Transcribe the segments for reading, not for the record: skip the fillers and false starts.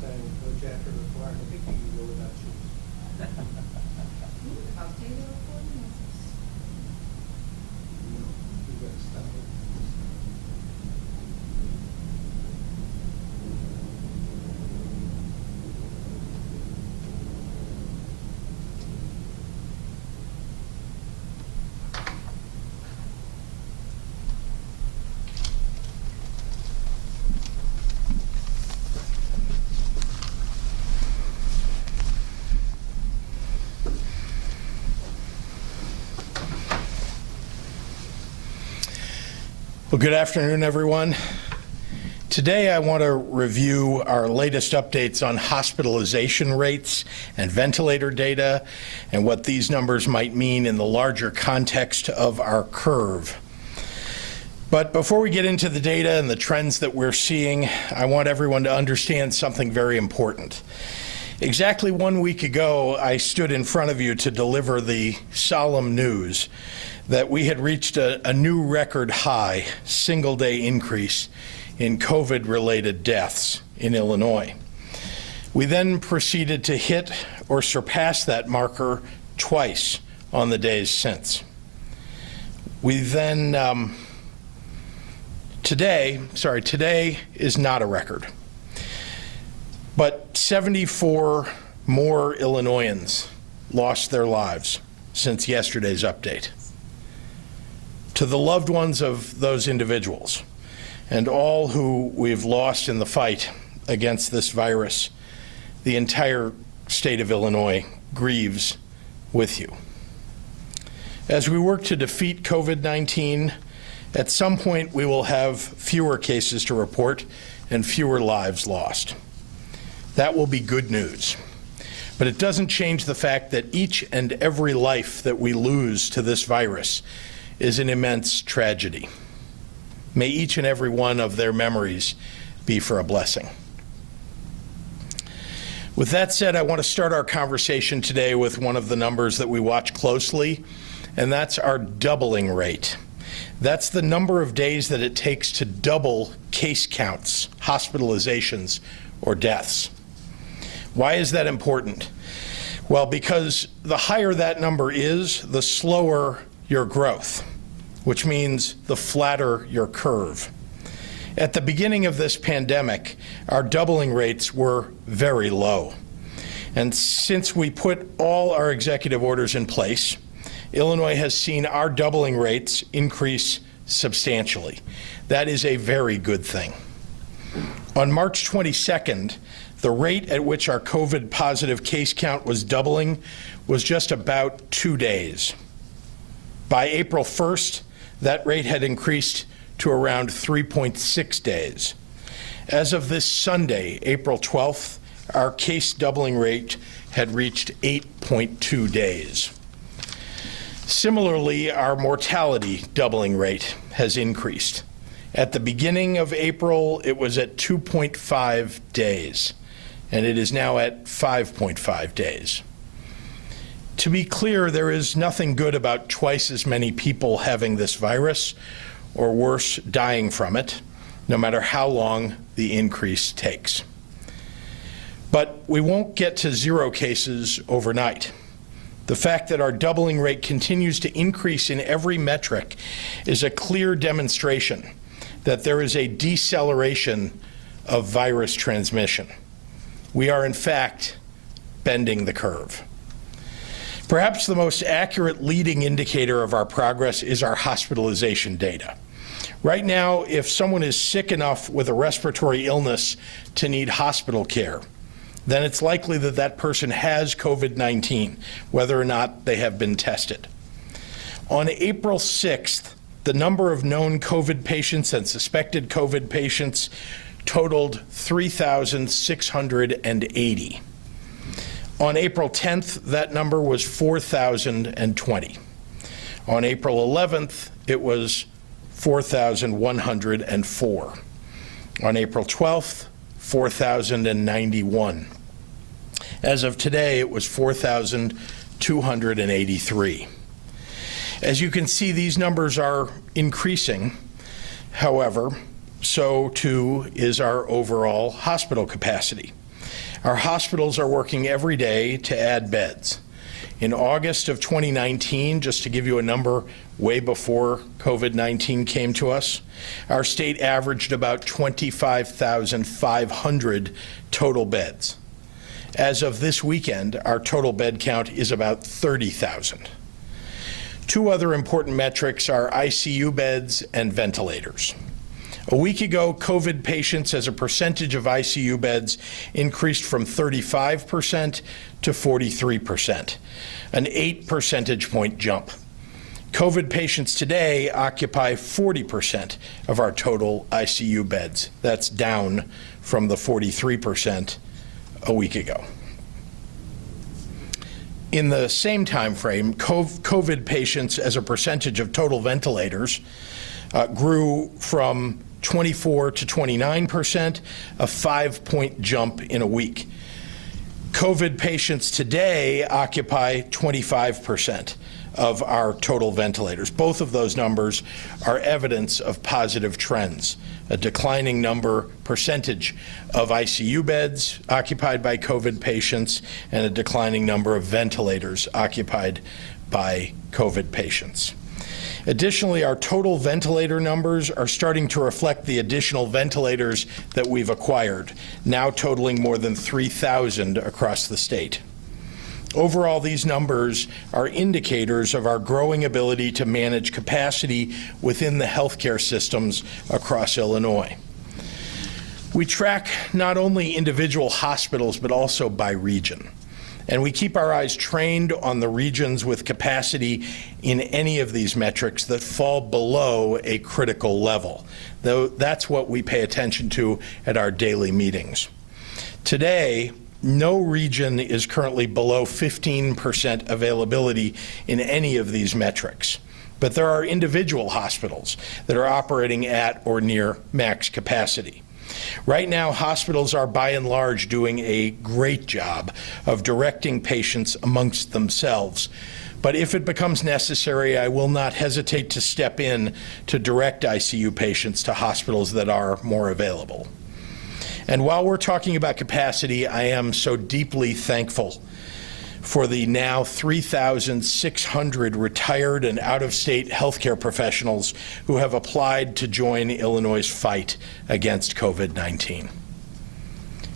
Saying no jacket required. I think you can go without shoes. I'll take it recording. No, you got to stop it. Well, good afternoon, everyone. Today, I want to review our latest updates on hospitalization rates and ventilator data and what these numbers might mean in the larger context of our curve. But before we get into the data and the trends that we're seeing, I want everyone to understand something very important. Exactly 1 week ago, I stood in front of you to deliver the solemn news that we had reached a new record high single-day increase in COVID-related deaths in Illinois. We then proceeded to hit or surpass that marker twice on the days since. We then, today is not a record, but 74 more Illinoisans lost their lives since yesterday's update. To the loved ones of those individuals and all who we've lost in the fight against this virus, the entire state of Illinois grieves with you. As we work to defeat COVID-19, at some point we will have fewer cases to report and fewer lives lost. That will be good news. But it doesn't change the fact that each and every life that we lose to this virus is an immense tragedy. May each and every one of their memories be for a blessing. With that said, I want to start our conversation today with one of the numbers that we watch closely, and that's our doubling rate. That's the number of days that it takes to double case counts, hospitalizations, or deaths. Why is that important? Well, because the higher that number is, the slower your growth, which means the flatter your curve. At the beginning of this pandemic, our doubling rates were very low. And since we put all our executive orders in place, Illinois has seen our doubling rates increase substantially. That is a very good thing. On March 22nd, the rate at which our COVID positive case count was doubling was just about 2 days. By April 1st, that rate had increased to around 3.6 days. As of this Sunday, April 12th, our case doubling rate had reached 8.2 days. Similarly, our mortality doubling rate has increased. At the beginning of April, it was at 2.5 days, and it is now at 5.5 days. To be clear, there is nothing good about twice as many people having this virus, or worse, dying from it, no matter how long the increase takes. But we won't get to 0 cases overnight. The fact that our doubling rate continues to increase in every metric is a clear demonstration that there is a deceleration of virus transmission. We are, in fact, bending the curve. Perhaps the most accurate leading indicator of our progress is our hospitalization data. Right now, if someone is sick enough with a respiratory illness to need hospital care, then it's likely that that person has COVID-19, whether or not they have been tested. On April 6th, the number of known COVID patients and suspected COVID patients totaled 3,680. On April 10th, that number was 4,020. On April 11th, it was 4,104. On April 12th, 4,091. As of today, it was 4,283. As you can see, these numbers are increasing. However, so too is our overall hospital capacity. Our hospitals are working every day to add beds. In August of 2019, just to give you a number way before COVID-19 came to us, our state averaged about 25,500 total beds. As of this weekend, our total bed count is about 30,000. 2 other important metrics are ICU beds and ventilators. A week ago, COVID patients as a percentage of ICU beds increased from 35% to 43%, an 8 percentage point jump. COVID patients today occupy 40% of our total ICU beds. That's down from the 43% a week ago. In the same time frame, COVID patients as a percentage of total ventilators grew from 24 to 29%, a 5-point jump in a week. COVID patients today occupy 25% of our total ventilators. Both of those numbers are evidence of positive trends, a declining percentage of ICU beds occupied by COVID patients and a declining number of ventilators occupied by COVID patients. Additionally, our total ventilator numbers are starting to reflect the additional ventilators that we've acquired, now totaling more than 3,000 across the state. Overall, these numbers are indicators of our growing ability to manage capacity within the healthcare systems across Illinois. We track not only individual hospitals, but also by region. And we keep our eyes trained on the regions with capacity in any of these metrics that fall below a critical level. Though that's what we pay attention to at our daily meetings. Today, no region is currently below 15% availability in any of these metrics. But there are individual hospitals that are operating at or near max capacity. Right now, hospitals are by and large doing a great job of directing patients amongst themselves. But if it becomes necessary, I will not hesitate to step in to direct ICU patients to hospitals that are more available. And while we're talking about capacity, I am so deeply thankful for the now 3,600 retired and out-of-state healthcare professionals who have applied to join Illinois' fight against COVID-19.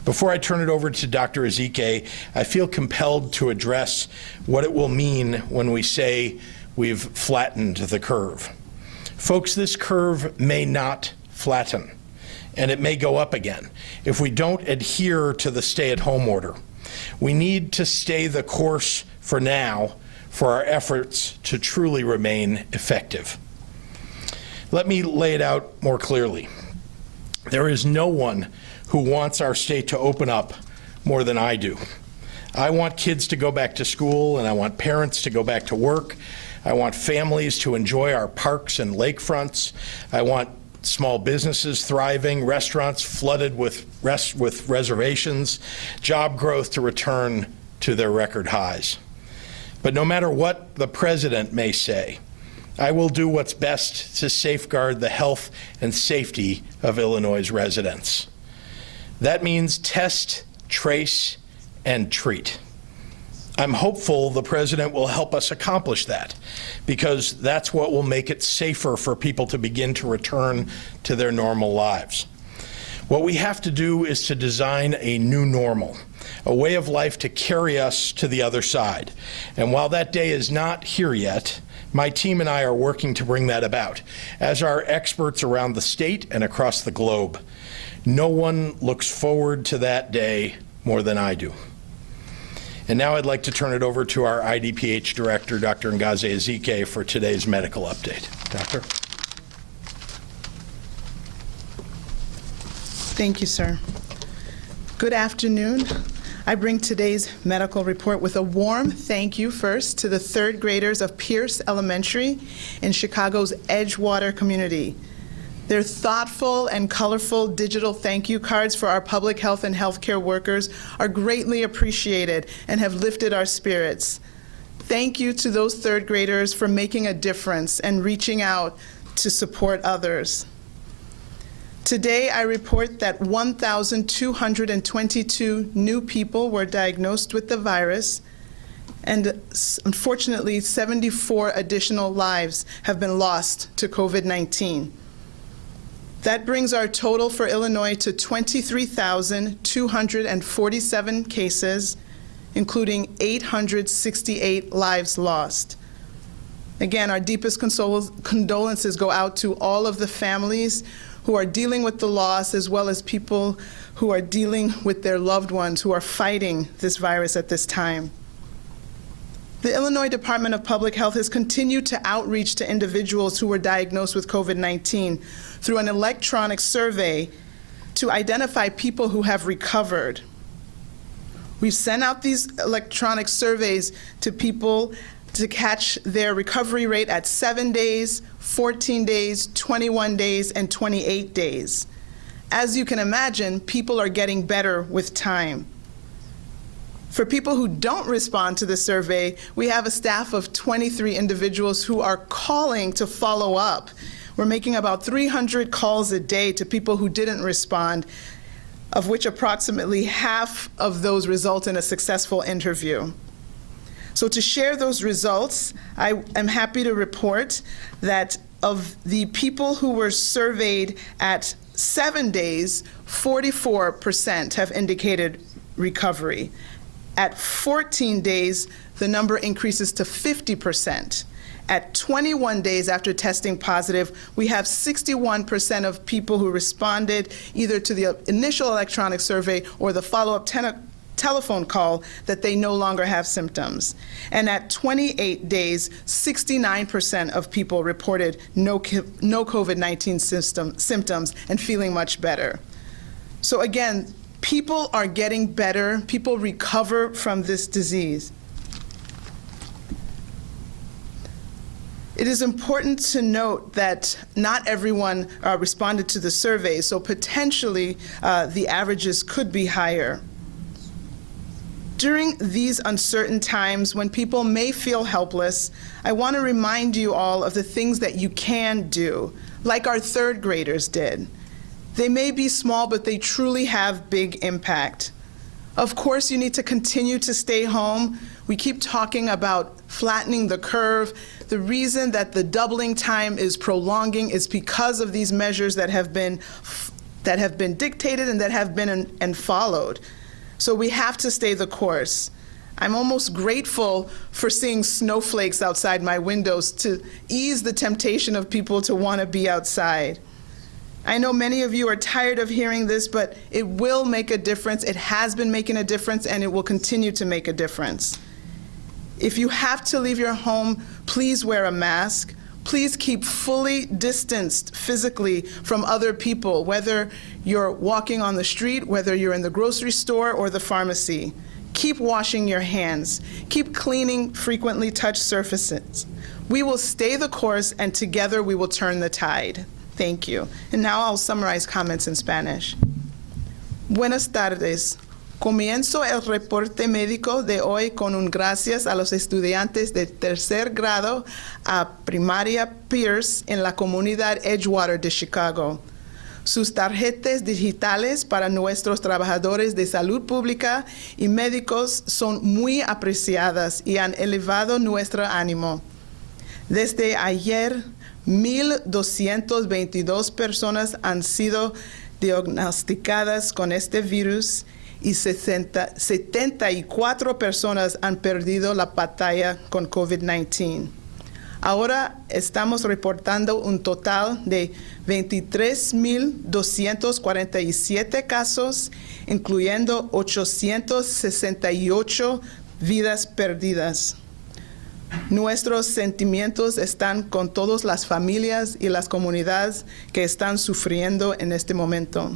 Before I turn it over to Dr. Ezike, I feel compelled to address what it will mean when we say we've flattened the curve. Folks, this curve may not flatten, and it may go up again if we don't adhere to the stay-at-home order. We need to stay the course for now for our efforts to truly remain effective. Let me lay it out more clearly. There is no one who wants our state to open up more than I do. I want kids to go back to school, and I want parents to go back to work. I want families to enjoy our parks and lakefronts. I want small businesses thriving, restaurants flooded with reservations, job growth to return to their record highs. But no matter what the president may say, I will do what's best to safeguard the health and safety of Illinois' residents. That means test, trace, and treat. I'm hopeful the president will help us accomplish that, because that's what will make it safer for people to begin to return to their normal lives. What we have to do is to design a new normal, a way of life to carry us to the other side. And while that day is not here yet, my team and I are working to bring that about, as are experts around the state and across the globe. No one looks forward to that day more than I do. And now I'd like to turn it over to our IDPH Director, Dr. Ngozi Ezike, for today's medical update. Doctor? Thank you, sir. Good afternoon. I bring today's medical report with a warm thank you first to the third graders of Pierce Elementary in Chicago's Edgewater community. Their thoughtful and colorful digital thank you cards for our public health and healthcare workers are greatly appreciated and have lifted our spirits. Thank you to those third graders for making a difference and reaching out to support others. Today, I report that 1,222 new people were diagnosed with the virus, and unfortunately, 74 additional lives have been lost to COVID-19. That brings our total for Illinois to 23,247 cases, including 868 lives lost. Again, our deepest condolences go out to all of the families who are dealing with the loss, as well as people who are dealing with their loved ones who are fighting this virus at this time. The Illinois Department of Public Health has continued to outreach to individuals who were diagnosed with COVID-19 through an electronic survey to identify people who have recovered. We've sent out these electronic surveys to people to catch their recovery rate at 7 days, 14 days, 21 days, and 28 days. As you can imagine, people are getting better with time. For people who don't respond to the survey, we have a staff of 23 individuals who are calling to follow up. We're making about 300 calls a day to people who didn't respond, of which approximately half of those result in a successful interview. So to share those results, I am happy to report that of the people who were surveyed at 7 days, 44% have indicated recovery. At 14 days, the number increases to 50%. At 21 days after testing positive, we have 61% of people who responded either to the initial electronic survey or the follow-up telephone call that they no longer have symptoms. And at 28 days, 69% of people reported no COVID-19 symptoms and feeling much better. So again, people are getting better. People recover from this disease. It is important to note that not everyone responded to the survey, so potentially the averages could be higher. During these uncertain times when people may feel helpless, I want to remind you all of the things that you can do, like our third graders did. They may be small, but they truly have big impact. Of course, you need to continue to stay home. We keep talking about flattening the curve. The reason that the doubling time is prolonging is because of these measures that have been dictated and that have been followed. So we have to stay the course. I'm almost grateful for seeing snowflakes outside my windows to ease the temptation of people to want to be outside. I know many of you are tired of hearing this, but it will make a difference. It has been making a difference, and it will continue to make a difference. If you have to leave your home, please wear a mask. Please keep fully distanced physically from other people, whether you're walking on the street, whether you're in the grocery store or the pharmacy. Keep washing your hands. Keep cleaning frequently touched surfaces. We will stay the course, and together we will turn the tide. Thank you. And now I'll summarize comments in Spanish. Buenas tardes. Comienzo el reporte médico de hoy con un gracias a los estudiantes de tercer grado a primaria Pierce en la comunidad Edgewater de Chicago. Sus tarjetas digitales para nuestros trabajadores de salud pública y médicos son muy apreciadas y han elevado nuestro ánimo. Desde ayer, 1,222 personas han sido diagnosticadas con este virus y 74 personas han perdido la batalla con COVID-19. Ahora estamos reportando un total de 23,247 casos, incluyendo 868 vidas perdidas. Nuestros sentimientos están con todas las familias y las comunidades que están sufriendo en este momento.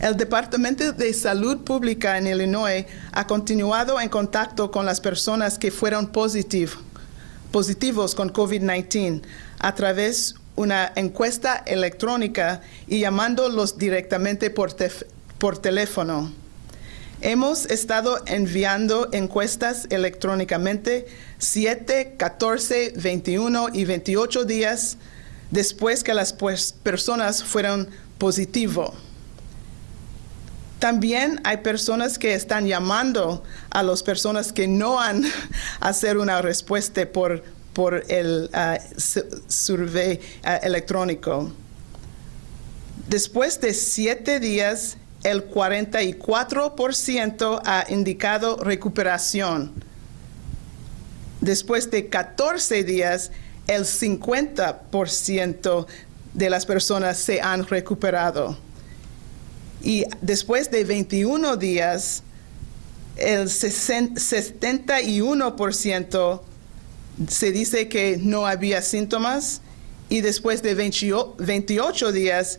El Departamento de Salud Pública en Illinois ha continuado en contacto con las personas que fueron positivos con COVID-19 a través de una encuesta electrónica y llamándolos directamente por teléfono. Hemos estado enviando encuestas electrónicamente 7, 14, 21 y 28 días después que las personas fueron positivas. También hay personas que están llamando a las personas que no han hacer una respuesta por el survey electrónico. Después de 7 días, el 44% ha indicado recuperación. Después de 14 días, el 50% de las personas se han recuperado. Y después de 21 días, el 71% se dice que no había síntomas. Y después de 28 días,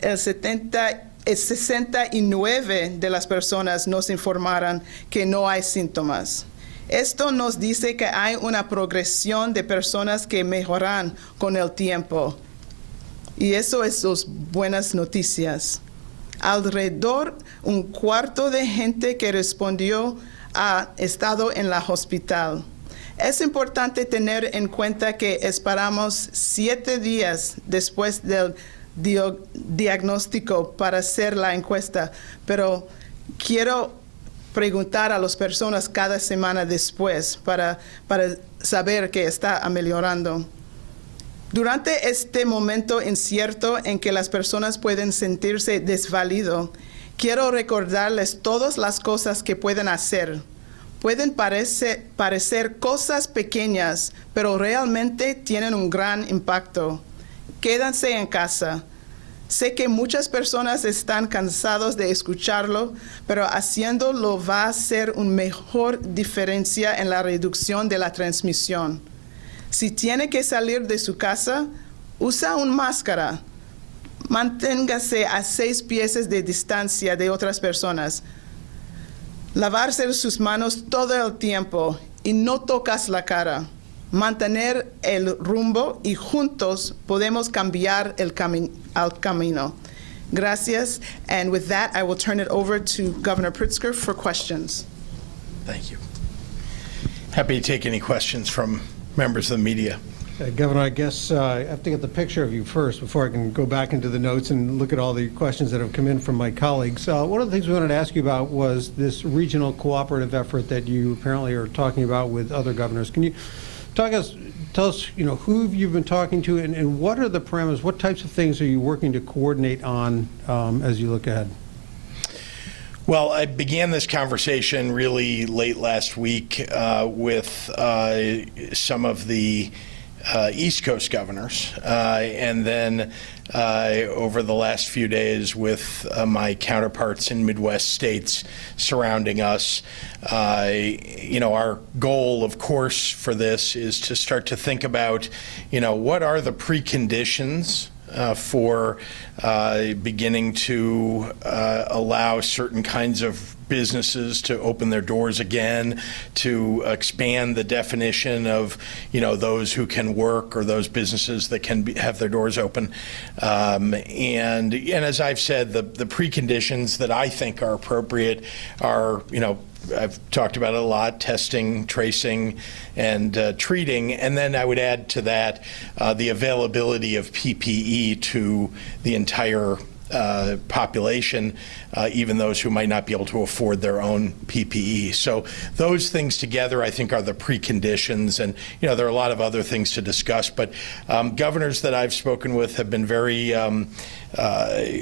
el 69% de las personas nos informaron que no hay síntomas. Esto nos dice que hay una progresión de personas que mejoran con el tiempo. Y eso es buenas noticias. Alrededor un cuarto de gente que respondió ha estado en la hospital. Es importante tener en cuenta que esperamos 7 días después del diagnóstico para hacer la encuesta, pero quiero preguntar a las personas cada semana después para saber que está mejorando. Durante este momento incierto en que las personas pueden sentirse desvalido, quiero recordarles todas las cosas que pueden hacer. Pueden parecer cosas pequeñas, pero realmente tienen un gran impacto. Quédense en casa. Sé que muchas personas están cansados de escucharlo, pero haciéndolo va a hacer una mejor diferencia en la reducción de la transmisión. Si tiene que salir de su casa, usa una máscara. Manténgase a 6 pies de distancia de otras personas. Lavarse sus manos todo el tiempo y no tocas la cara. Mantener el rumbo y juntos podemos cambiar el camino. Gracias. And with that, I will turn it over to Governor Pritzker for questions. Thank you. Happy to take any questions from members of the media. Governor, I guess I have to get the picture of you first before I can go back into the notes and look at all the questions that have come in from my colleagues. One of the things we wanted to ask you about was this regional cooperative effort that you apparently are talking about with other governors. Can you tell us, who you've been talking to and what are the parameters, what types of things are you working to coordinate on as you look ahead? Well, I began this conversation really late last week with some of the East Coast governors, and then over the last few days with my counterparts in Midwest states surrounding us. Our goal, of course, for this is to start to think about, what are the preconditions for beginning to allow certain kinds of businesses to open their doors again, to expand the definition of, those who can work or those businesses that can have their doors open. And as I've said, the preconditions that I think are appropriate are, I've talked about it a lot: testing, tracing, and treating. And then I would add to that the availability of PPE to the entire population, even those who might not be able to afford their own PPE. So those things together, I think, are the preconditions. And, there are a lot of other things to discuss, but governors that I've spoken with have been very,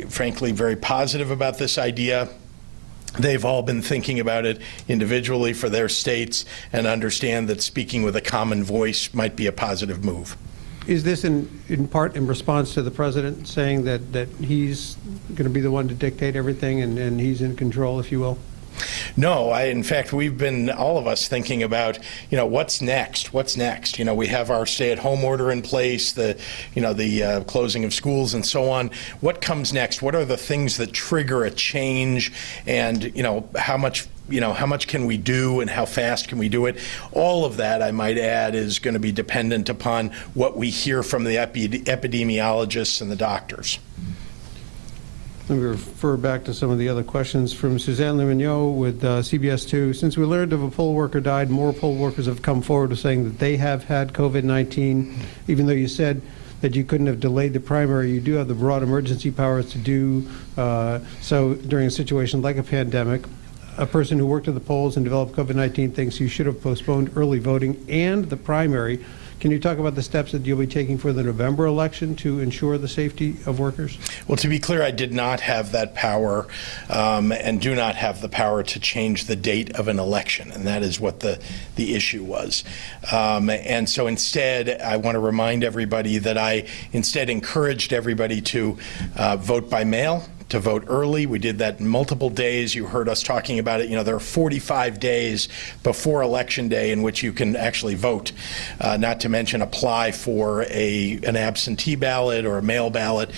frankly, very positive about this idea. They've all been thinking about it individually for their states and understand that speaking with a common voice might be a positive move. Is this in part in response to the president saying that he's going to be the one to dictate everything and he's in control, if you will? No, in fact, we've been, all of us, thinking about, what's next? What's next? We have our stay-at-home order in place, the closing of schools and so on. What comes next? What are the things that trigger a change? And, how much can we do and how fast can we do it? All of that, I might add, is going to be dependent upon what we hear from the epidemiologists and the doctors. Let me refer back to some of the other questions from Suzanne Lemonnier with CBS 2. Since we learned of a poll worker died, more poll workers have come forward with saying that they have had COVID-19. Even though you said that you couldn't have delayed the primary, you do have the broad emergency powers to do so during a situation like a pandemic. A person who worked at the polls and developed COVID-19 thinks you should have postponed early voting and the primary. Can you talk about the steps that you'll be taking for the November election to ensure the safety of workers? Well, to be clear, I did not have that power and do not have the power to change the date of an election, and that is what the issue was. And so instead, I want to remind everybody that I instead encouraged everybody to vote by mail, to vote early. We did that in multiple days. You heard us talking about it. There are 45 days before Election Day in which you can actually vote, not to mention apply for an absentee ballot or a mail ballot.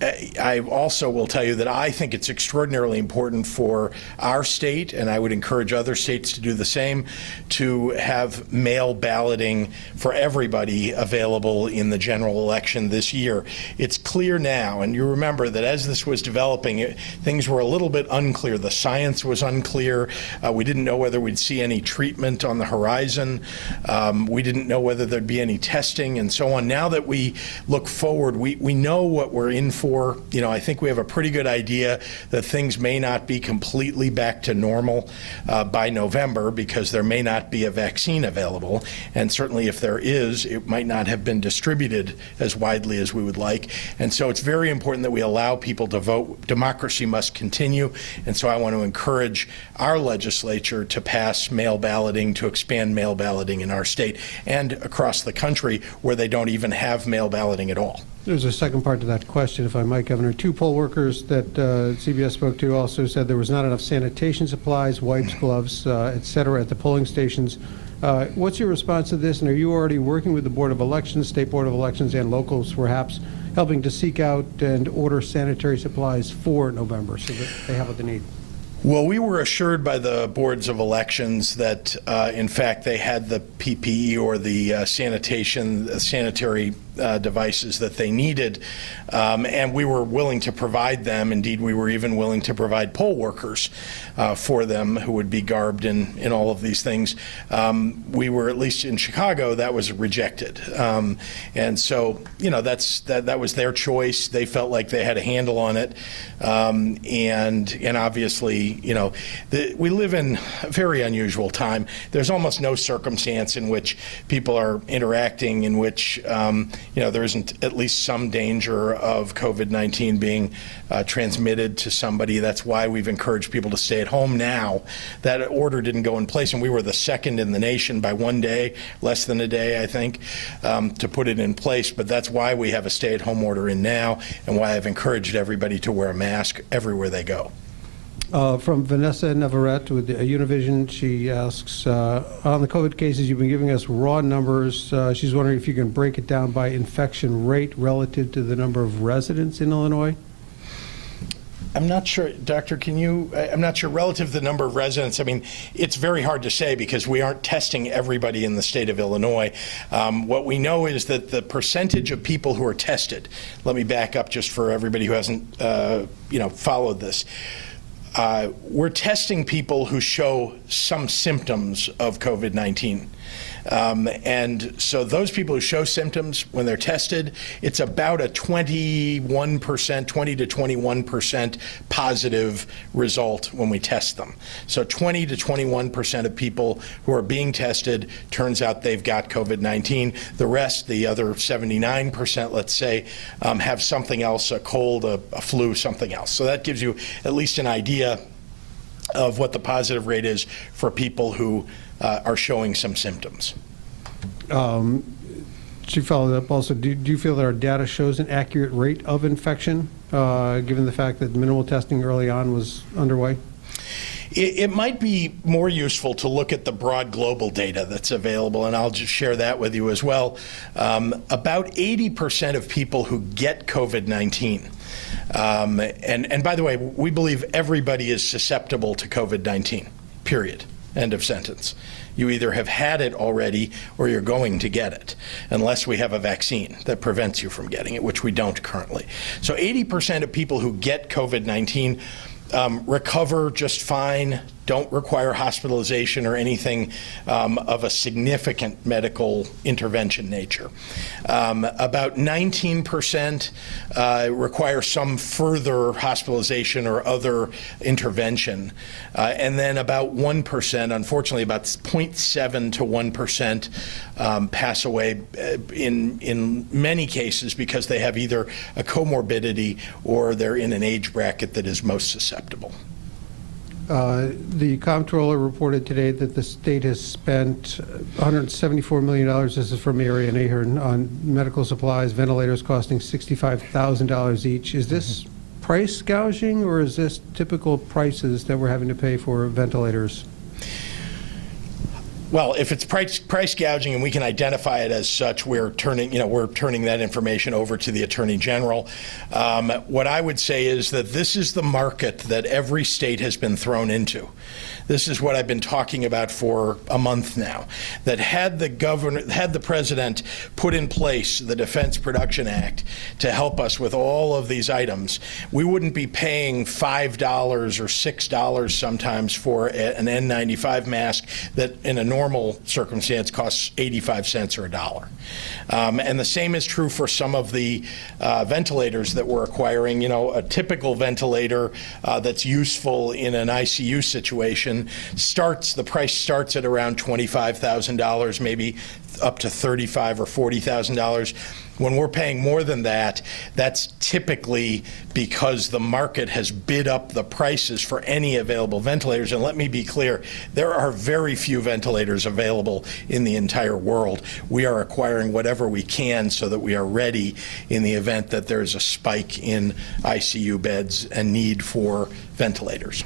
I also will tell you that I think it's extraordinarily important for our state, and I would encourage other states to do the same, to have mail balloting for everybody available in the general election this year. It's clear now, and you remember that as this was developing, things were a little bit unclear. The science was unclear. We didn't know whether we'd see any treatment on the horizon. We didn't know whether there'd be any testing and so on. Now that we look forward, we know what we're in for. I think we have a pretty good idea that things may not be completely back to normal by November because there may not be a vaccine available. And certainly if there is, it might not have been distributed as widely as we would like. And so it's very important that we allow people to vote. Democracy must continue. And so I want to encourage our legislature to pass mail balloting, to expand mail balloting in our state and across the country where they don't even have mail balloting at all. There's a second part to that question, if I might, Governor. 2 poll workers that CBS spoke to also said there was not enough sanitation supplies, wipes, gloves, et cetera, at the polling stations. What's your response to this, and are you already working with the Board of Elections, State Board of Elections, and locals, perhaps, helping to seek out and order sanitary supplies for November so that they have what they need? Well, we were assured by the boards of elections that, in fact, they had the PPE or the sanitary devices that they needed, and we were willing to provide them. Indeed, we were even willing to provide poll workers for them who would be garbed in all of these things. We were, at least in Chicago, that was rejected. And so, that was their choice. They felt like they had a handle on it. And obviously, we live in a very unusual time. There's almost no circumstance in which people are interacting in which there isn't at least some danger of COVID-19 being transmitted to somebody. That's why we've encouraged people to stay at home now. That order didn't go in place, and we were the second in the nation by 1 day, less than a day, I think, to put it in place. But that's why we have a stay-at-home order in now, and why I've encouraged everybody to wear a mask everywhere they go. From Vanessa Navarrete with Univision, she asks, on the COVID cases, you've been giving us raw numbers. She's wondering if you can break it down by infection rate relative to the number of residents in Illinois. I'm not sure, Doctor, I'm not sure relative to the number of residents. I mean, it's very hard to say because we aren't testing everybody in the state of Illinois. What we know is that the percentage of people who are tested, let me back up just for everybody who hasn't, followed this. We're testing people who show some symptoms of COVID-19. And so those people who show symptoms when they're tested, it's about a 20 to 21% positive result when we test them. So 20 to 21% of people who are being tested, turns out they've got COVID-19. The rest, the other 79%, let's say, have something else, a cold, a flu, something else. So that gives you at least an idea of what the positive rate is for people who are showing some symptoms. She followed up also, do you feel that our data shows an accurate rate of infection, given the fact that minimal testing early on was underway? It might be more useful to look at the broad global data that's available, and I'll just share that with you as well. About 80% of people who get COVID-19, and by the way, we believe everybody is susceptible to COVID-19, period, end of sentence. You either have had it already or you're going to get it, unless we have a vaccine that prevents you from getting it, which we don't currently. So 80% of people who get COVID-19 recover just fine, don't require hospitalization or anything of a significant medical intervention nature. About 19% require some further hospitalization or other intervention. And then about 1%, unfortunately about 0.7 to 1% pass away in many cases because they have either a comorbidity or they're in an age bracket that is most susceptible. The comptroller reported today that the state has spent $174 million, this is from Mary Ann Ahern, on medical supplies, ventilators costing $65,000 each. Is this price gouging, or is this typical prices that we're having to pay for ventilators? Well, if it's price gouging and we can identify it as such, we're turning that information over to the Attorney General. What I would say is that this is the market that every state has been thrown into. This is what I've been talking about for a month now, that had the president put in place the Defense Production Act to help us with all of these items, we wouldn't be paying $5 or $6 sometimes for an N95 mask that in a normal circumstance costs 85 cents or $1. And the same is true for some of the ventilators that we're acquiring. You know, a typical ventilator that's useful in an ICU situation the price starts at around $25,000, maybe up to $35,000 or $40,000. When we're paying more than that, that's typically because the market has bid up the prices for any available ventilators. And let me be clear, there are very few ventilators available in the entire world. We are acquiring whatever we can so that we are ready in the event that there's a spike in ICU beds and need for ventilators.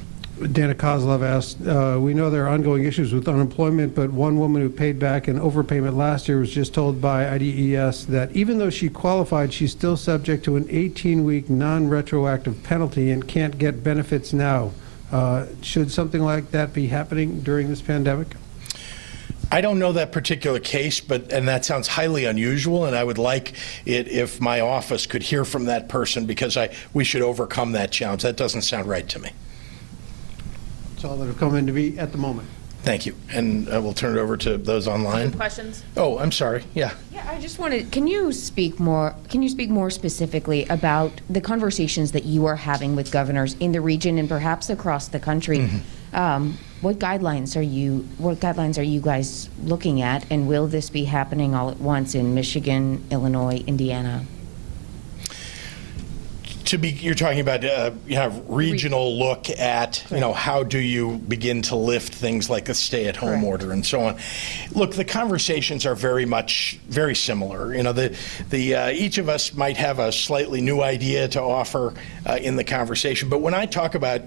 Dana Kozlov asked, we know there are ongoing issues with unemployment, but one woman who paid back an overpayment last year was just told by IDES that even though she qualified, she's still subject to an 18-week non-retroactive penalty and can't get benefits now. Should something like that be happening during this pandemic? I don't know that particular case, and that sounds highly unusual, and I would like it if my office could hear from that person, because we should overcome that challenge. That doesn't sound right to me. That's all that have come in to me at the moment. Thank you. And we'll turn it over to those online. Questions? Oh, I'm sorry. Yeah. Yeah, I just wanted, can you speak more specifically about the conversations that you are having with governors in the region and perhaps across the country? Mm-hmm. What guidelines are you guys looking at, and will this be happening all at once in Michigan, Illinois, Indiana? You're talking about regional look at how do you begin to lift things like a stay-at-home order and so on. Look, the conversations are very similar. Each of us might have a slightly new idea to offer in the conversation, but when I talk about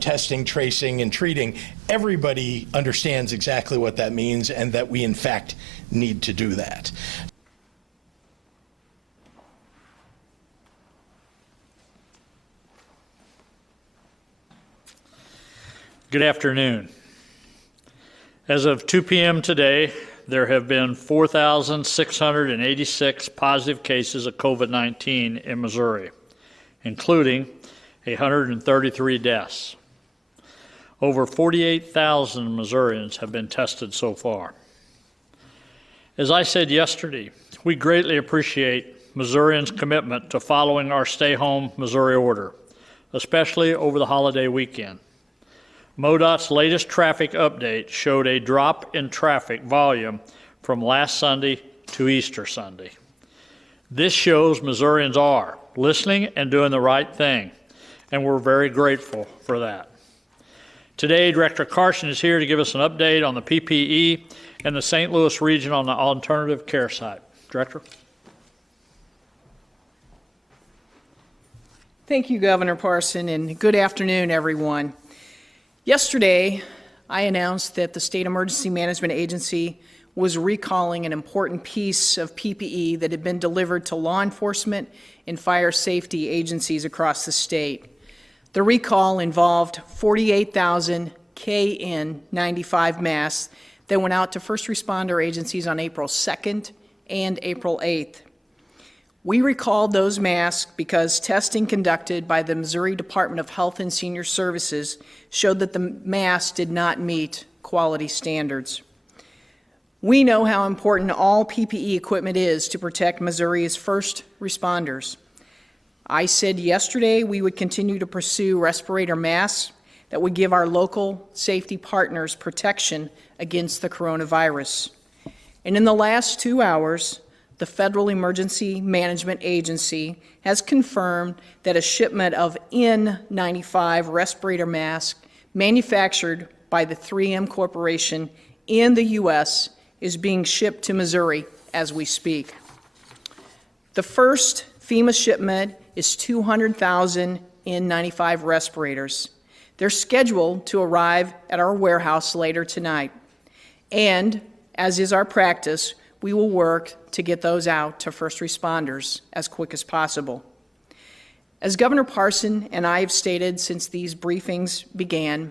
testing, tracing, and treating, everybody understands exactly what that means and that we, in fact, need to do that. Good afternoon. As of 2 p.m. today, there have been 4,686 positive cases of COVID-19 in Missouri, including 133 deaths. Over 48,000 Missourians have been tested so far. As I said yesterday, we greatly appreciate Missourians' commitment to following our Stay Home Missouri order, especially over the holiday weekend. MoDOT's latest traffic update showed a drop in traffic volume from last Sunday to Easter Sunday. This shows Missourians are listening and doing the right thing, and we're very grateful for that. Today, Director Parson is here to give us an update on the PPE and the St. Louis region on the alternative care site. Director? Thank you, Governor Parson, and good afternoon, everyone. Yesterday, I announced that the State Emergency Management Agency was recalling an important piece of PPE that had been delivered to law enforcement and fire safety agencies across the state. The recall involved 48,000 KN95 masks that went out to first responder agencies on April 2nd and April 8th. We recalled those masks because testing conducted by the Missouri Department of Health and Senior Services showed that the masks did not meet quality standards. We know how important all PPE equipment is to protect Missouri's first responders. I said yesterday we would continue to pursue respirator masks that would give our local safety partners protection against the coronavirus. And in the last 2 hours, the Federal Emergency Management Agency has confirmed that a shipment of N95 respirator masks manufactured by the 3M Corporation in the U.S. is being shipped to Missouri as we speak. The first FEMA shipment is 200,000 N95 respirators. They're scheduled to arrive at our warehouse later tonight. And, as is our practice, we will work to get those out to first responders as quick as possible. As Governor Parson and I have stated since these briefings began,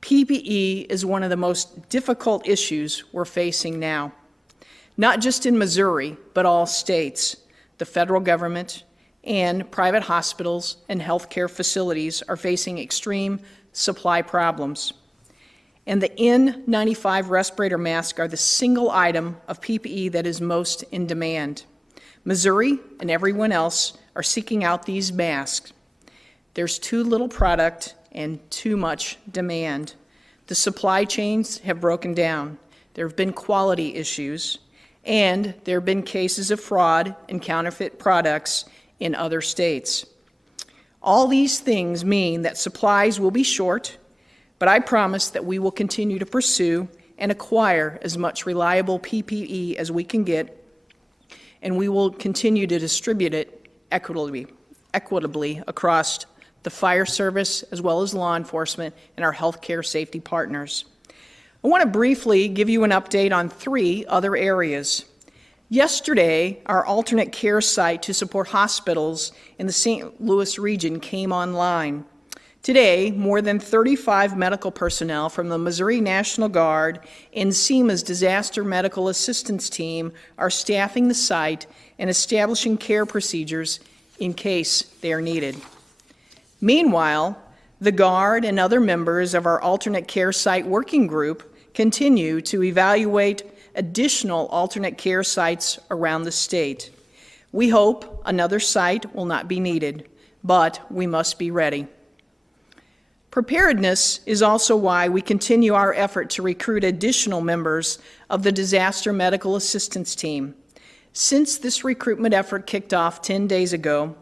PPE is one of the most difficult issues we're facing now. Not just in Missouri, but all states. The federal government and private hospitals and healthcare facilities are facing extreme supply problems. And the N95 respirator masks are the single item of PPE that is most in demand. Missouri and everyone else are seeking out these masks. There's too little product and too much demand. The supply chains have broken down. There have been quality issues, and there have been cases of fraud and counterfeit products in other states. All these things mean that supplies will be short, but I promise that we will continue to pursue and acquire as much reliable PPE as we can get, and we will continue to distribute it equitably across the fire service as well as law enforcement and our healthcare safety partners. I want to briefly give you an update on 3 other areas. Yesterday, our alternate care site to support hospitals in the St. Louis region came online. Today, more than 35 medical personnel from the Missouri National Guard and SEMA's Disaster Medical Assistance Team are staffing the site and establishing care procedures in case they are needed. Meanwhile, the Guard and other members of our alternate care site working group continue to evaluate additional alternate care sites around the state. We hope another site will not be needed, but we must be ready. Preparedness is also why we continue our effort to recruit additional members of the Disaster Medical Assistance Team. Since this recruitment effort kicked off 10 days ago,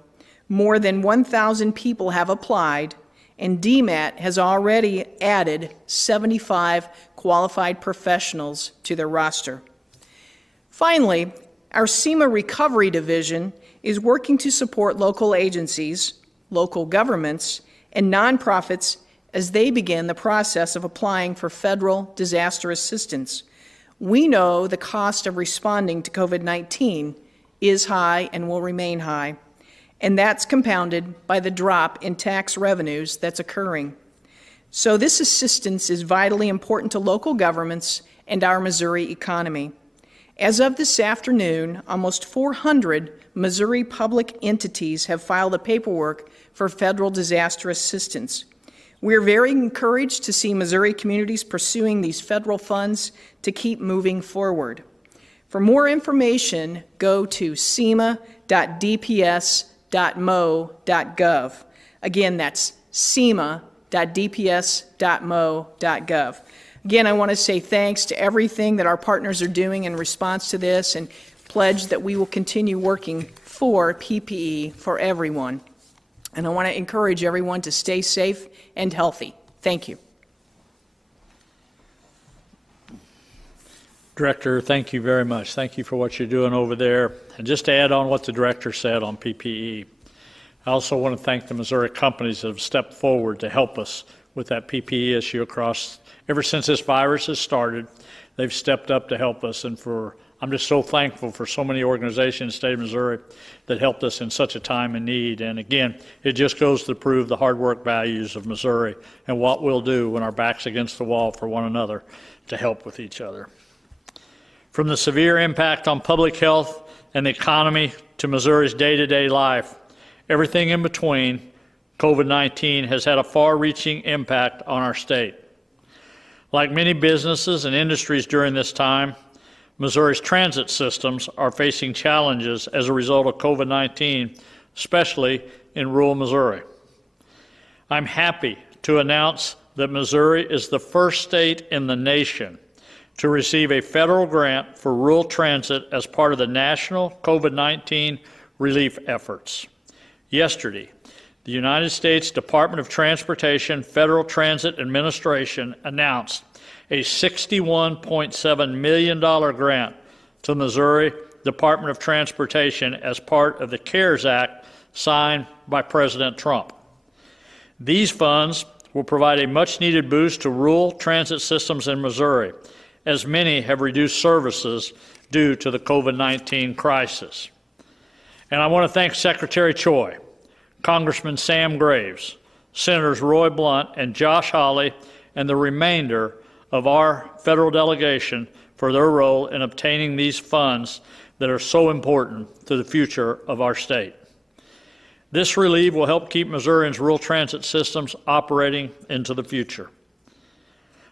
more than 1,000 people have applied, and DMAT has already added 75 qualified professionals to their roster. Finally, our SEMA Recovery Division is working to support local agencies, local governments, and nonprofits as they begin the process of applying for federal disaster assistance. We know the cost of responding to COVID-19 is high and will remain high, and that's compounded by the drop in tax revenues that's occurring. So this assistance is vitally important to local governments and our Missouri economy. As of this afternoon, almost 400 Missouri public entities have filed the paperwork for federal disaster assistance. We are very encouraged to see Missouri communities pursuing these federal funds to keep moving forward. For more information, go to sema.dps.mo.gov. Again, that's sema.dps.mo.gov. Again, I want to say thanks to everything that our partners are doing in response to this and pledge that we will continue working for PPE for everyone. And I want to encourage everyone to stay safe and healthy. Thank you. Director, thank you very much. Thank you for what you're doing over there. And just to add on what the director said on PPE, I also want to thank the Missouri companies that have stepped forward to help us with that PPE issue across. Ever since this virus has started, they've stepped up to help us, and I'm just so thankful for so many organizations in the state of Missouri that helped us in such a time of need. And again, it just goes to prove the hard work values of Missouri and what we'll do when our back's against the wall for one another to help with each other. From the severe impact on public health and the economy to Missouri's day-to-day life, everything in between, COVID-19 has had a far-reaching impact on our state. Like many businesses and industries during this time, Missouri's transit systems are facing challenges as a result of COVID-19, especially in rural Missouri. I'm happy to announce that Missouri is the first state in the nation to receive a federal grant for rural transit as part of the national COVID-19 relief efforts. Yesterday, the United States Department of Transportation Federal Transit Administration announced a $61.7 million grant to the Missouri Department of Transportation as part of the CARES Act signed by President Trump. These funds will provide a much-needed boost to rural transit systems in Missouri, as many have reduced services due to the COVID-19 crisis. And I want to thank Secretary Choi, Congressman Sam Graves, Senators Roy Blunt and Josh Hawley, and the remainder of our federal delegation for their role in obtaining these funds that are so important to the future of our state. This relief will help keep Missourians' rural transit systems operating into the future.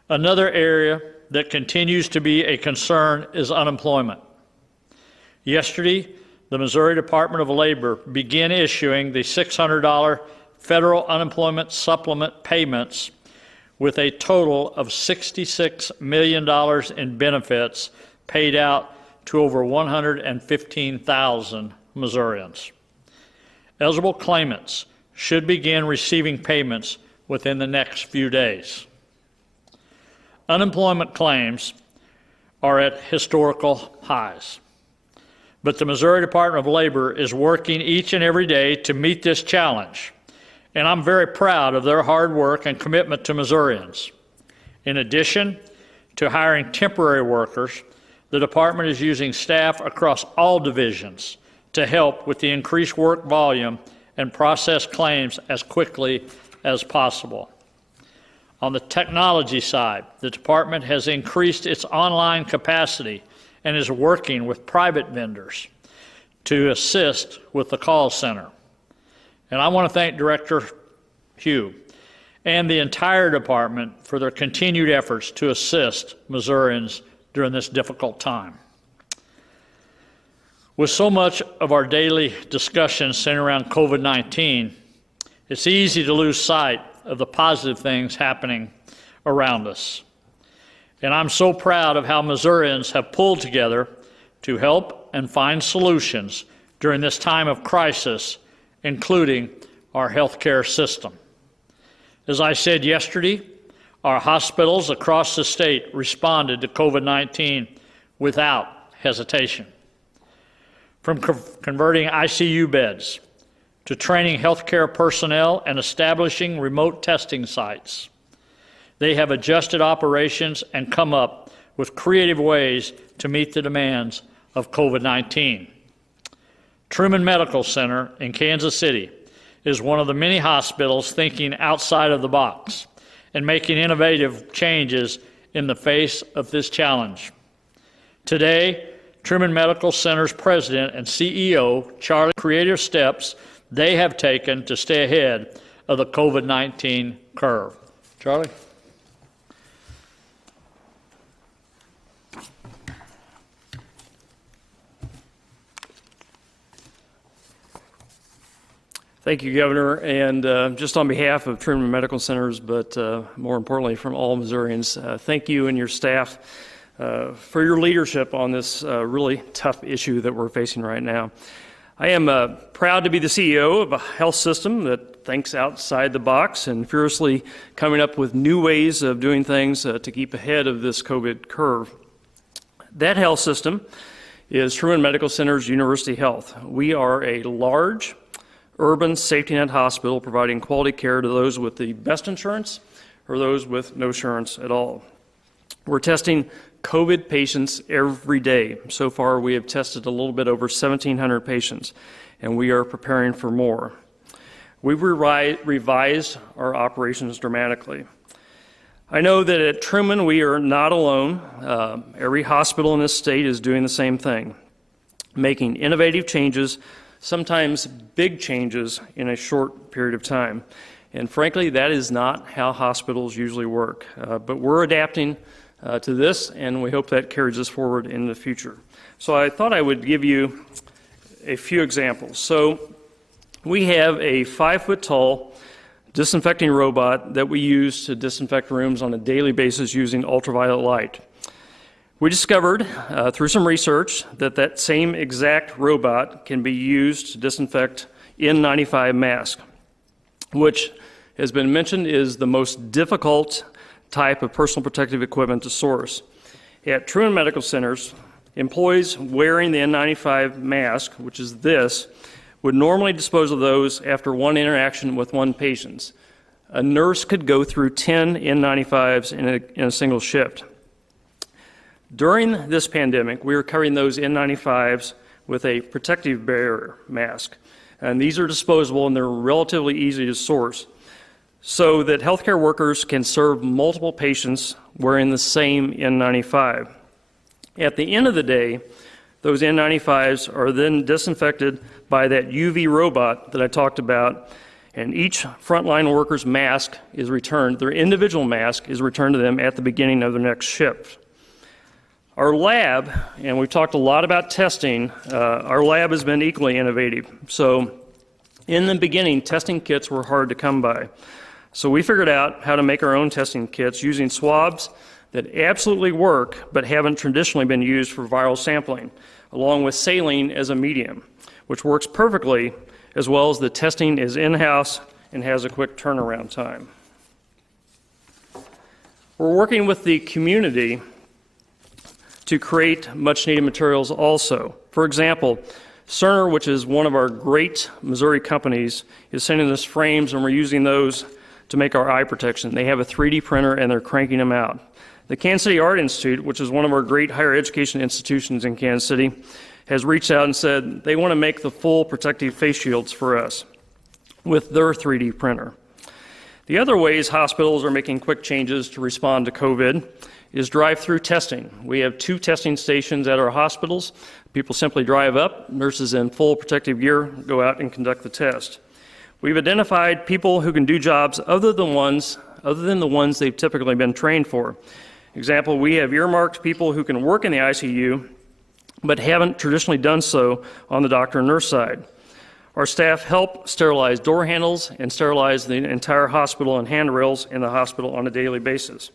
Another area that continues to be a concern is unemployment. Yesterday, the Missouri Department of Labor began issuing the $600 federal unemployment supplement payments with a total of $66 million in benefits paid out to over 115,000 Missourians. Eligible claimants should begin receiving payments within the next few days. Unemployment claims are at historical highs, but the Missouri Department of Labor is working each and every day to meet this challenge, and I'm very proud of their hard work and commitment to Missourians. In addition to hiring temporary workers, the department is using staff across all divisions to help with the increased work volume and process claims as quickly as possible. On the technology side, the department has increased its online capacity and is working with private vendors to assist with the call center. And I want to thank Director Hugh and the entire department for their continued efforts to assist Missourians during this difficult time. With so much of our daily discussion centered around COVID-19, it's easy to lose sight of the positive things happening around us. And I'm so proud of how Missourians have pulled together to help and find solutions during this time of crisis, including our healthcare system. As I said yesterday, our hospitals across the state responded to COVID-19 without hesitation. From converting ICU beds to training healthcare personnel and establishing remote testing sites, They have adjusted operations and come up with creative ways to meet the demands of COVID-19. Truman Medical Center in Kansas City is one of the many hospitals thinking outside of the box and making innovative changes in the face of this challenge. Today, Truman Medical Center's president and CEO, Charlie, creative steps they have taken to stay ahead of the COVID-19 curve. Charlie? Thank you, Governor. And just on behalf of Truman Medical Centers, but more importantly from all Missourians, thank you and your staff for your leadership on this really tough issue that we're facing right now. I am proud to be the CEO of a health system that thinks outside the box and furiously coming up with new ways of doing things to keep ahead of this COVID curve. That health system is Truman Medical Centers University Health. We are a large, urban safety net hospital providing quality care to those with the best insurance or those with no insurance at all. We're testing COVID patients every day. So far, we have tested a little bit over 1,700 patients, and we are preparing for more. We've revised our operations dramatically. I know that at Truman, we are not alone. Every hospital in this state is doing the same thing, making innovative changes, sometimes big changes in a short period of time. And frankly, that is not how hospitals usually work. But we're adapting to this, and we hope that carries us forward in the future. So I thought I would give you a few examples. So we have a 5-foot-tall disinfecting robot that we use to disinfect rooms on a daily basis using ultraviolet light. We discovered through some research that that same exact robot can be used to disinfect N95 masks, which has been mentioned is the most difficult type of personal protective equipment to source. At Truman Medical Centers, employees wearing the N95 mask, which is this, would normally dispose of those after one interaction with one patient. A nurse could go through 10 N95s in a single shift. During this pandemic, we are covering those N95s with a protective barrier mask. And these are disposable and they're relatively easy to source so that healthcare workers can serve multiple patients wearing the same N95. At the end of the day, those N95s are then disinfected by that UV robot that I talked about, and each frontline worker's mask is returned, their individual mask is returned to them at the beginning of their next shift. Our lab, and we've talked a lot about testing, our lab has been equally innovative. So in the beginning, testing kits were hard to come by. So we figured out how to make our own testing kits using swabs that absolutely work but haven't traditionally been used for viral sampling, along with saline as a medium, which works perfectly, as well as the testing is in-house and has a quick turnaround time. We're working with the community to create much-needed materials also. For example, Cerner, which is one of our great Missouri companies, is sending us frames, and we're using those to make our eye protection. They have a 3D printer, and they're cranking them out. The Kansas City Art Institute, which is one of our great higher education institutions in Kansas City, has reached out and said they want to make the full protective face shields for us with their 3D printer. The other ways hospitals are making quick changes to respond to COVID is drive-through testing. We have 2 testing stations at our hospitals. People simply drive up, nurses in full protective gear go out and conduct the test. We've identified people who can do jobs other than the ones they've typically been trained for. Example, we have earmarked people who can work in the ICU but haven't traditionally done so on the doctor and nurse side. Our staff help sterilize door handles and sterilize the entire hospital and handrails in the hospital on a daily basis.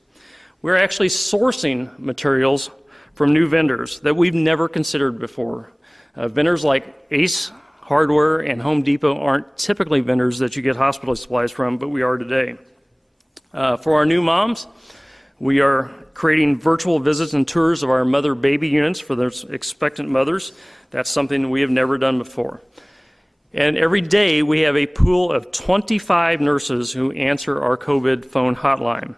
We're actually sourcing materials from new vendors that we've never considered before. Vendors like Ace Hardware and Home Depot aren't typically vendors that you get hospital supplies from, but we are today. For our new moms, we are creating virtual visits and tours of our mother-baby units for those expectant mothers. That's something we have never done before. And every day we have a pool of 25 nurses who answer our COVID phone hotline.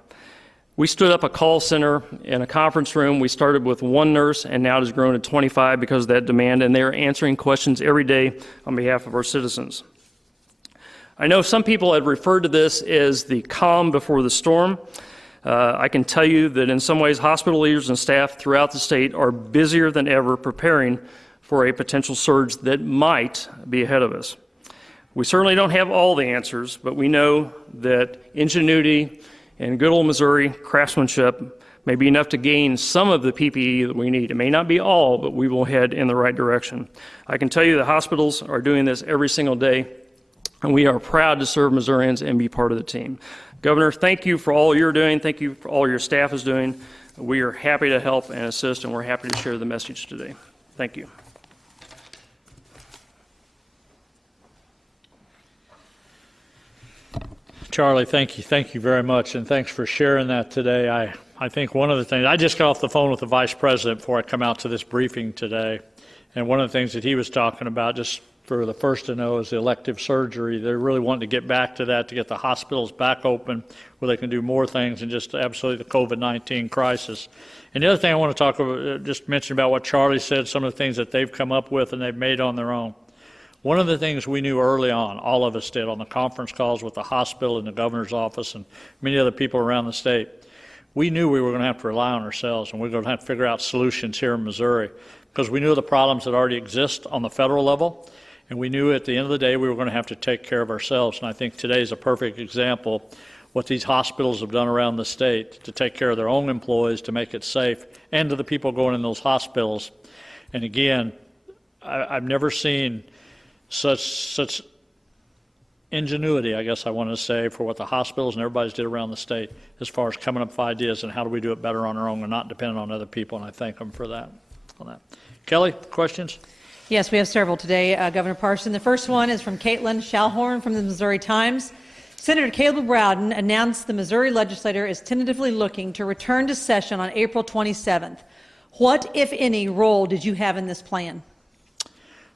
We stood up a call center in a conference room. We started with 1 nurse, and now it has grown to 25 because of that demand, and they are answering questions every day on behalf of our citizens. I know some people have referred to this as the calm before the storm. I can tell you that in some ways, hospital leaders and staff throughout the state are busier than ever preparing for a potential surge that might be ahead of us. We certainly don't have all the answers, but we know that ingenuity and good old Missouri craftsmanship may be enough to gain some of the PPE that we need. It may not be all, but we will head in the right direction. I can tell you the hospitals are doing this every single day, and we are proud to serve Missourians and be part of the team. Governor, thank you for all you're doing. Thank you for all your staff is doing. We are happy to help and assist, and we're happy to share the message today. Thank you. Charlie, thank you very much, and thanks for sharing that today. I think one of the things, I just got off the phone with the Vice President before I come out to this briefing today, and one of the things that he was talking about, just for the first to know, is the elective surgery. They're really wanting to get back to that, to get the hospitals back open where they can do more things than just absolutely the COVID-19 crisis. And the other thing I want to talk about, just mention about what Charlie said, some of the things that they've come up with and they've made on their own. One of the things we knew early on, all of us did on the conference calls with the hospital and the governor's office and many other people around the state, we knew we were going to have to rely on ourselves, and we were going to have to figure out solutions here in Missouri, because we knew the problems that already exist on the federal level, and we knew at the end of the day we were going to have to take care of ourselves. And I think today is a perfect example what these hospitals have done around the state to take care of their own employees, to make it safe, and to the people going in those hospitals. And again, I've never seen such ingenuity, I guess I want to say, for what the hospitals and everybody's did around the state as far as coming up with ideas and how do we do it better on our own and not dependent on other people, and I thank them for that. Kelly, questions? Yes, we have several today, Governor Parson. The first one is from Caitlin Schallhorn from the Missouri Times. Senator Caleb Rowden announced the Missouri legislature is tentatively looking to return to session on April 27th. What, if any, role did you have in this plan?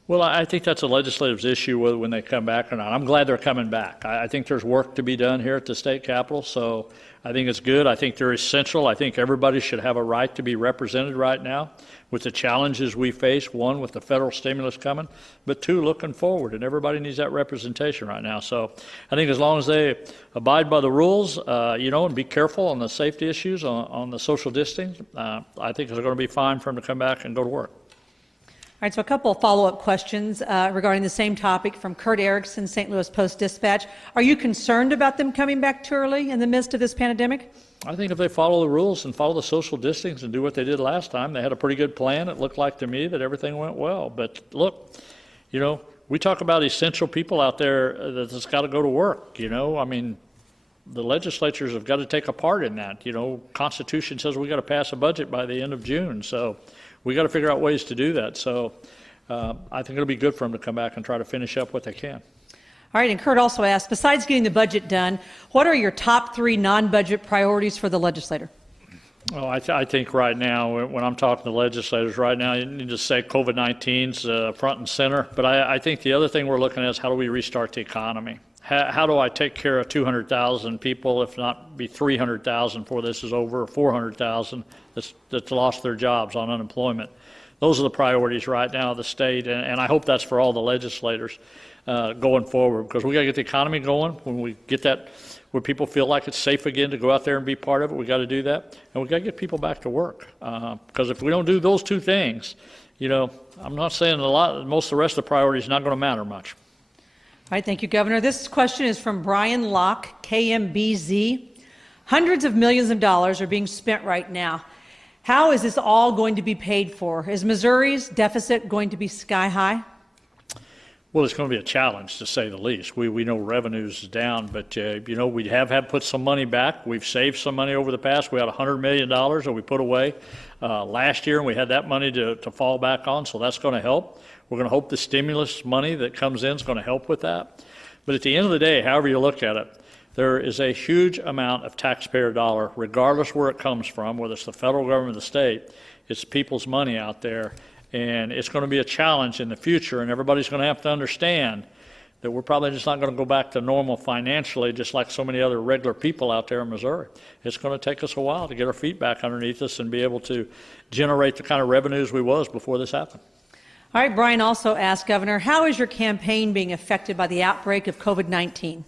Well, I think that's a legislative's issue when they come back or not. I'm glad they're coming back. I think there's work to be done here at the state capitol, so I think it's good. I think they're essential. I think everybody should have a right to be represented right now with the challenges we face, one, with the federal stimulus coming, but two, looking forward, and everybody needs that representation right now. So I think as long as they abide by the rules, and be careful on the safety issues, on the social distancing, I think it's going to be fine for them to come back and go to work. All right, so a couple of follow-up questions regarding the same topic from Kurt Erickson, St. Louis Post-Dispatch. Are you concerned about them coming back too early in the midst of this pandemic? I think if they follow the rules and follow the social distancing and do what they did last time, they had a pretty good plan. It looked like to me that everything went well. But look, we talk about essential people out there that's got to go to work, I mean, the legislatures have got to take a part in that. Constitution says we got to pass a budget by the end of June. So we got to figure out ways to do that. So I think it'll be good for them to come back and try to finish up what they can. All right, and Kurt also asked, besides getting the budget done, what are your top 3 non-budget priorities for the legislator? Well, I think right now, when I'm talking to legislators right now, you need to say COVID-19's front and center. But I think the other thing we're looking at is how do we restart the economy? How do I take care of 200,000 people, if not be 300,000 before this is over, or 400,000 that's lost their jobs on unemployment? Those are the priorities right now of the state, and I hope that's for all the legislators going forward, because we got to get the economy going. When we get that, where people feel like it's safe again to go out there and be part of it, we got to do that, and we got to get people back to work. Because if we don't do those two things, I'm not saying most of the rest of the priorities are not going to matter much. All right, thank you, Governor. This question is from Brian Locke, KMBZ. Hundreds of millions of dollars are being spent right now. How is this all going to be paid for? Is Missouri's deficit going to be sky high? Well, it's going to be a challenge, to say the least. We know revenues is down, but, we have had put some money back. We've saved some money over the past. We had $100 million that we put away last year, and we had that money to fall back on, so that's going to help. We're going to hope the stimulus money that comes in is going to help with that. But at the end of the day, however you look at it, there is a huge amount of taxpayer dollar, regardless where it comes from, whether it's the federal government or the state, it's people's money out there. And it's going to be a challenge in the future, and everybody's going to have to understand that we're probably just not going to go back to normal financially, just like so many other regular people out there in Missouri. It's going to take us a while to get our feet back underneath us and be able to generate the kind of revenues we was before this happened. All right, Brian also asked, Governor, how is your campaign being affected by the outbreak of COVID-19?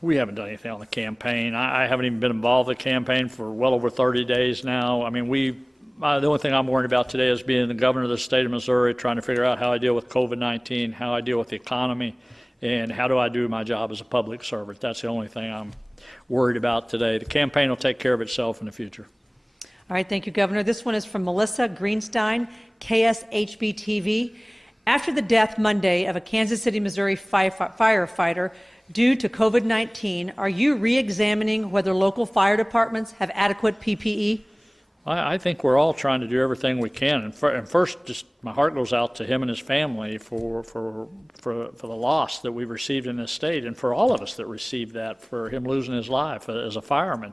We haven't done anything on the campaign. I haven't even been involved in the campaign for well over 30 days now. I mean, the only thing I'm worried about today is being the governor of the state of Missouri, trying to figure out how I deal with COVID-19, how I deal with the economy, and how do I do my job as a public servant. That's the only thing I'm worried about today. The campaign will take care of itself in the future. All right, thank you, Governor. This one is from Melissa Greenstein, KSHB TV. After the death Monday of a Kansas City, Missouri firefighter due to COVID-19, are you re-examining whether local fire departments have adequate PPE? I think we're all trying to do everything we can. And first, just my heart goes out to him and his family for the loss that we've received in this state, and for all of us that received that, for him losing his life as a fireman.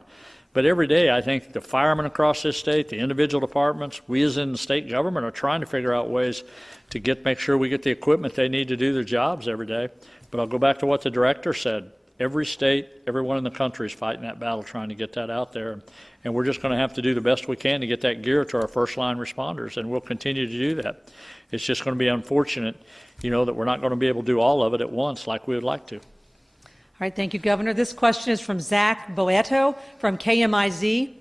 But every day, I think the firemen across this state, the individual departments, we as in the state government are trying to figure out ways to make sure we get the equipment they need to do their jobs every day. But I'll go back to what the director said. Every state, everyone in the country is fighting that battle, trying to get that out there. And we're just going to have to do the best we can to get that gear to our first line responders, and we'll continue to do that. It's just going to be unfortunate, that we're not going to be able to do all of it at once like we would like to. All right, thank you, Governor. This question is from Zach Boeto from KMIZ.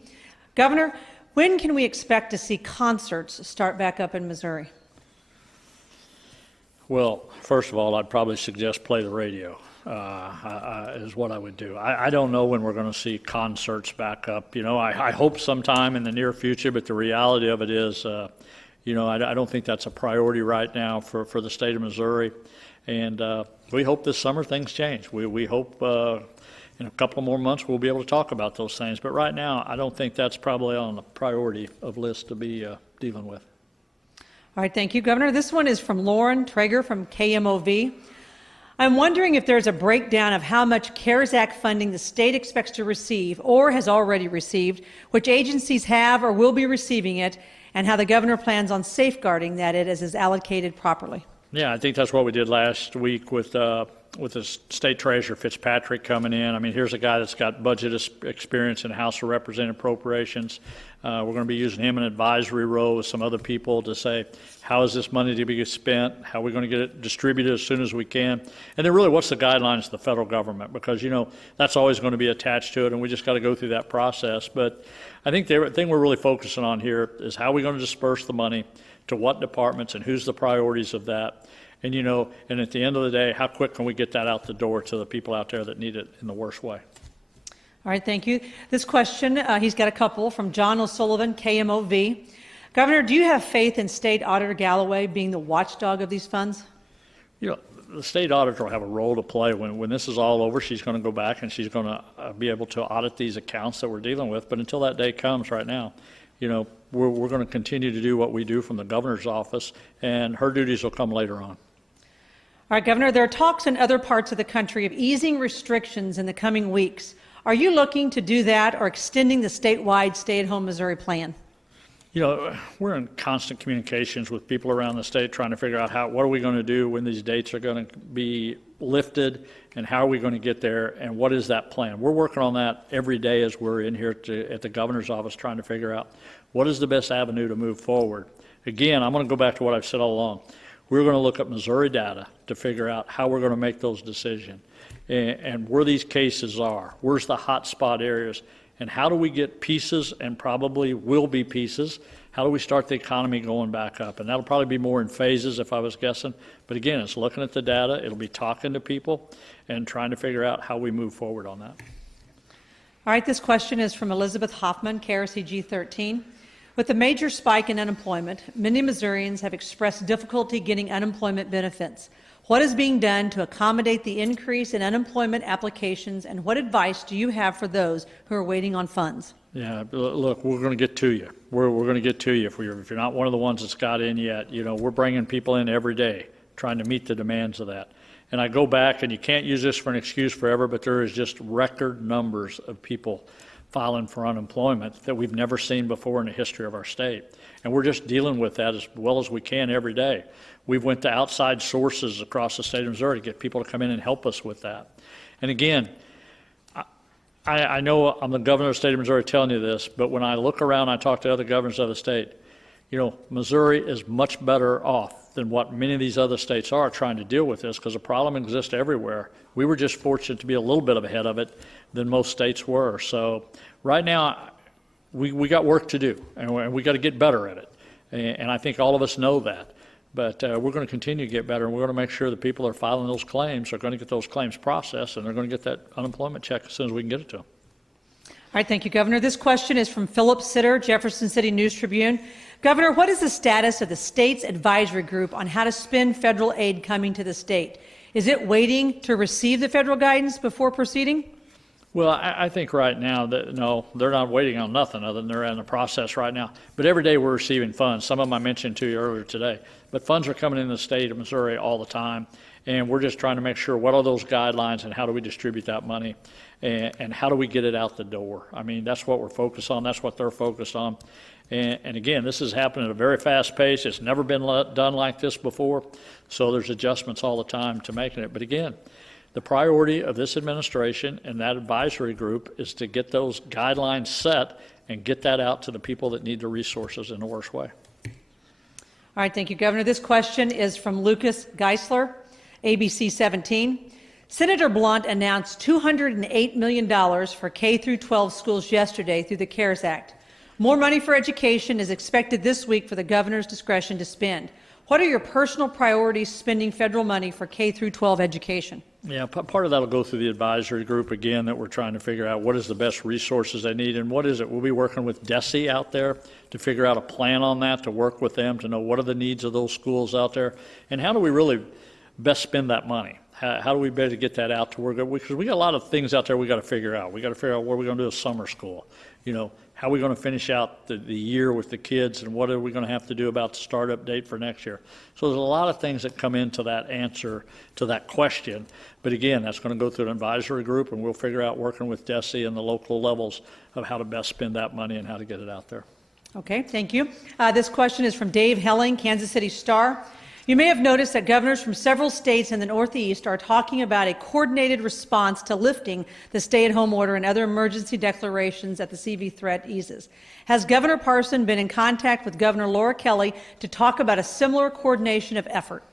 Governor, when can we expect to see concerts start back up in Missouri? Well, first of all, I'd probably suggest play the radio. Is what I would do. I don't know when we're going to see concerts back up. I hope sometime in the near future, but the reality of it is, I don't think that's a priority right now for the state of Missouri. And we hope this summer things change. We hope in a couple more months we'll be able to talk about those things. But right now, I don't think that's probably on the priority of list to be dealing with. All right, thank you, Governor. This one is from Lauren Traeger from KMOV. I'm wondering if there's a breakdown of how much CARES Act funding the state expects to receive or has already received, which agencies have or will be receiving it, and how the governor plans on safeguarding that it is allocated properly. Yeah, I think that's what we did last week with the state treasurer, Fitzpatrick, coming in. I mean, here's a guy that's got budget experience in House of Representative Appropriations. We're going to be using him in an advisory role with some other people to say, how is this money to be spent? How are we going to get it distributed as soon as we can? And then really, what's the guidelines of the federal government? Because, that's always going to be attached to it, and we just got to go through that process. But I think the thing we're really focusing on here is how are we going to disperse the money to what departments and who's the priorities of that. And, and at the end of the day, how quick can we get that out the door to the people out there that need it in the worst way? All right, thank you. This question, he's got a couple from John O'Sullivan, KMOV. Governor, do you have faith in State Auditor Galloway being the watchdog of these funds? The state auditor will have a role to play. When this is all over, she's going to go back and she's going to be able to audit these accounts that we're dealing with. But until that day comes right now, we're going to continue to do what we do from the governor's office, and her duties will come later on. All right, Governor, there are talks in other parts of the country of easing restrictions in the coming weeks. Are you looking to do that or extending the statewide stay-at-home Missouri plan? We're in constant communications with people around the state trying to figure out what are we going to do when these dates are going to be lifted, and how are we going to get there, and what is that plan? We're working on that every day as we're in here at the governor's office trying to figure out what is the best avenue to move forward. Again, I'm going to go back to what I've said all along. We're going to look at Missouri data to figure out how we're going to make those decisions and where these cases are, where's the hot spot areas, and how do we get pieces, and probably will be pieces, how do we start the economy going back up? And that'll probably be more in phases if I was guessing. But again, it's looking at the data, it'll be talking to people and trying to figure out how we move forward on that. All right, this question is from Elizabeth Hoffman, KRCG 13. With the major spike in unemployment, many Missourians have expressed difficulty getting unemployment benefits. What is being done to accommodate the increase in unemployment applications, and what advice do you have for those who are waiting on funds? Yeah, look, we're going to get to you. We're going to get to you if you're not one of the ones that's got in yet. We're bringing people in every day, trying to meet the demands of that. And I go back, and you can't use this for an excuse forever, but there is just record numbers of people filing for unemployment that we've never seen before in the history of our state. And we're just dealing with that as well as we can every day. We've went to outside sources across the state of Missouri to get people to come in and help us with that. And again, I know I'm the governor of the state of Missouri telling you this, but when I look around, I talk to other governors of the state, you know, Missouri is much better off than what many of these other states are trying to deal with this, because the problem exists everywhere. We were just fortunate to be a little bit ahead of it than most states were. So right now, we got work to do, and we got to get better at it. And I think all of us know that. But we're going to continue to get better, and we're going to make sure the people that are filing those claims are going to get those claims processed, and they're going to get that unemployment check as soon as we can get it to them. All right, thank you, Governor. This question is from Philip Sitter, Jefferson City News Tribune. Governor, what is the status of the state's advisory group on how to spend federal aid coming to the state? Is it waiting to receive the federal guidance before proceeding? Well, I think right now that no, they're not waiting on nothing other than they're in the process right now. But every day we're receiving funds. Some of them I mentioned to you earlier today. But funds are coming in the state of Missouri all the time, and we're just trying to make sure what are those guidelines and how do we distribute that money, and how do we get it out the door. I mean, that's what we're focused on. That's what they're focused on. And again, this is happening at a very fast pace. It's never been done like this before, so there's adjustments all the time to making it. But again, the priority of this administration and that advisory group is to get those guidelines set and get that out to the people that need the resources in the worst way. All right, thank you, Governor. This question is from Lucas Geisler, ABC 17. Senator Blunt announced $208 million for K-12 schools yesterday through the CARES Act. More money for education is expected this week for the governor's discretion to spend. What are your personal priorities spending federal money for K-12 education? Yeah, part of that will go through the advisory group again, that we're trying to figure out what is the best resources they need and what is it. We'll be working with DESE out there to figure out a plan on that, to work with them to know what are the needs of those schools out there and how do we really best spend that money. How do we better get that out to work? Because we got a lot of things out there we got to figure out. We got to figure out what we're going to do with summer school. You know, how are we going to finish out the year with the kids, and what are we going to have to do about the startup date for next year? So there's a lot of things that come into that answer to that question. But again, that's going to go through an advisory group, and we'll figure out, working with DESE and the local levels, of how to best spend that money and how to get it out there. Okay, thank you. This question is from Dave Helling, Kansas City Star. You may have noticed that governors from several states in the Northeast are talking about a coordinated response to lifting the stay-at-home order and other emergency declarations that the CV threat eases. Has Governor Parson been in contact with Governor Laura Kelly to talk about a similar coordination of effort?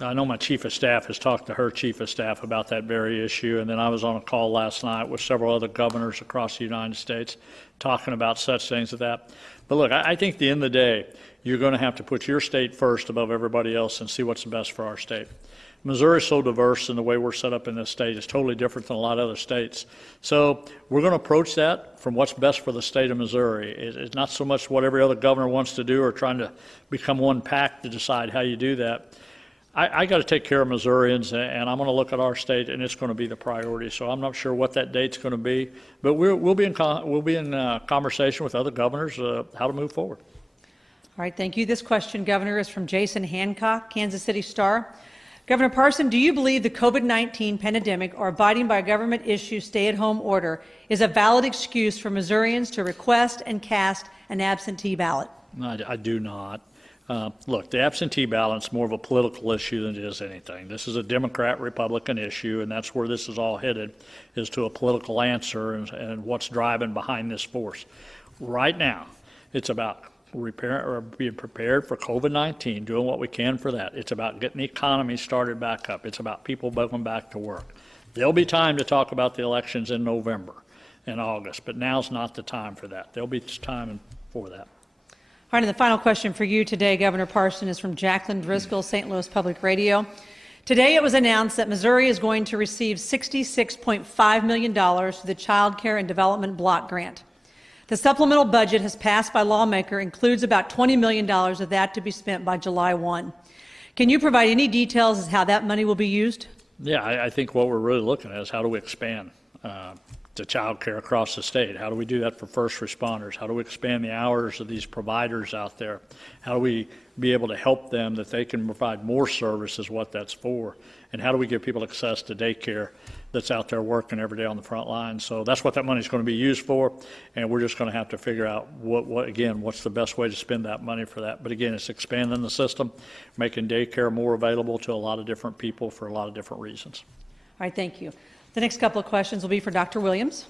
I know my chief of staff has talked to her chief of staff about that very issue, and then I was on a call last night with several other governors across the United States talking about such things as that. But look, I think at the end of the day, you're going to have to put your state first above everybody else and see what's the best for our state. Missouri is so diverse, and the way we're set up in this state is totally different than a lot of other states. So we're going to approach that from what's best for the state of Missouri. It's not so much what every other governor wants to do or trying to become one pack to decide how you do that. I got to take care of Missourians, and I'm going to look at our state, and it's going to be the priority. So I'm not sure what that date's going to be, but we'll be in conversation with other governors how to move forward. All right, thank you. This question, Governor, is from Jason Hancock, Kansas City Star. Governor Parson, do you believe the COVID-19 pandemic or abiding by a government-issued stay-at-home order is a valid excuse for Missourians to request and cast an absentee ballot? No, I do not. Look, the absentee ballot is more of a political issue than it is anything. This is a Democrat-Republican issue, and that's where this is all headed, is to a political answer and what's driving behind this force. Right now, it's about being prepared for COVID-19, doing what we can for that. It's about getting the economy started back up. It's about people going back to work. There'll be time to talk about the elections in November and August, but now's not the time for that. There'll be time for that. All right, and the final question for you today, Governor Parson, is from Jacqueline Driscoll, St. Louis Public Radio. Today it was announced that Missouri is going to receive $66.5 million through the Child Care and Development Block Grant. The supplemental budget has passed by lawmaker includes about $20 million of that to be spent by July 1. Can you provide any details as how that money will be used? Yeah, I think what we're really looking at is how do we expand to child care across the state? How do we do that for first responders? How do we expand the hours of these providers out there? How do we be able to help them that they can provide more services, what that's for? And how do we give people access to daycare that's out there working every day on the front line? So that's what that money is going to be used for, and we're just going to have to figure out what's the best way to spend that money for that. But again, it's expanding the system, making daycare more available to a lot of different people for a lot of different reasons. All right, thank you. The next couple of questions will be for Dr. Williams.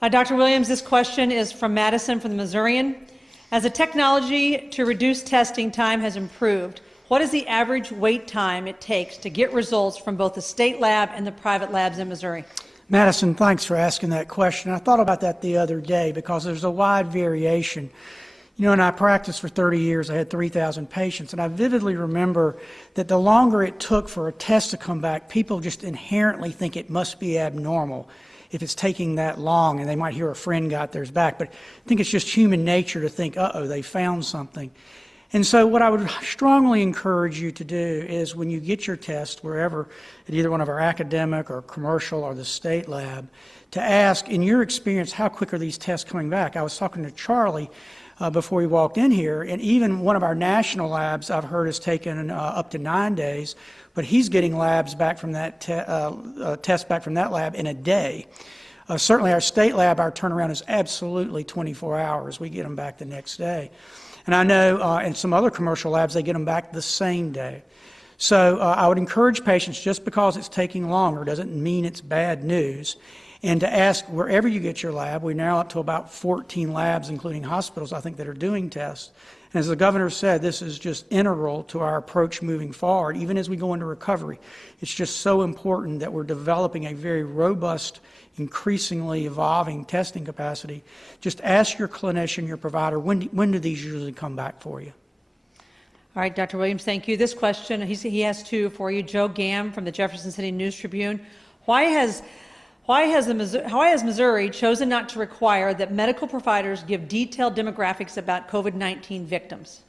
Dr. Williams, this question is from Madison from the Missourian. As the technology to reduce testing time has improved, what is the average wait time it takes to get results from both the state lab and the private labs in Missouri? Madison, thanks for asking that question. I thought about that the other day because there's a wide variation. You know, and I practiced for 30 years. I had 3,000 patients, and I vividly remember that the longer it took for a test to come back, people just inherently think it must be abnormal if it's taking that long, and they might hear a friend got theirs back. But I think it's just human nature to think, uh-oh, they found something. And so what I would strongly encourage you to do is when you get your test, wherever, at either one of our academic or commercial or the state lab, to ask, in your experience, how quick are these tests coming back? I was talking to Charlie before he walked in here, and even one of our national labs I've heard has taken up to 9 days, but he's getting labs back from that tests back from that lab in a day. Certainly our state lab, our turnaround is absolutely 24 hours. We get them back the next day. And I know in some other commercial labs, they get them back the same day. So I would encourage patients, just because it's taking longer doesn't mean it's bad news. And to ask wherever you get your lab, we're now up to about 14 labs, including hospitals, I think, that are doing tests. And as the governor said, this is just integral to our approach moving forward, even as we go into recovery. It's just so important that we're developing a very robust, increasingly evolving testing capacity. Just ask your clinician, your provider, when do these usually come back for you? All right, Dr. Williams, thank you. This question, he has two for you. Joe Gamm from the Jefferson City News Tribune. Why has Missouri chosen not to require that medical providers give detailed demographics about COVID-19 victims?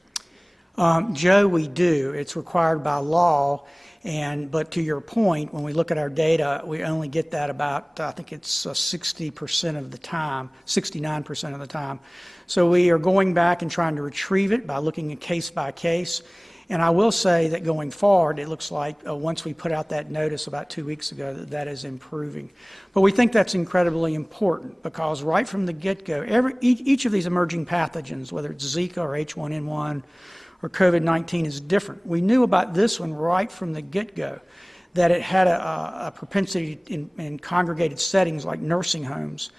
Joe, we do. It's required by law. But to your point, when we look at our data, we only get that about, I think it's 60% of the time, 69% of the time. So we are going back and trying to retrieve it by looking at case by case. And I will say that going forward, it looks like once we put out that notice about 2 weeks ago, that is improving. But we think that's incredibly important because right from the get-go, each of these emerging pathogens, whether it's Zika or H1N1 or COVID-19, is different. We knew about this one right from the get-go, that it had a propensity in congregated settings like nursing homes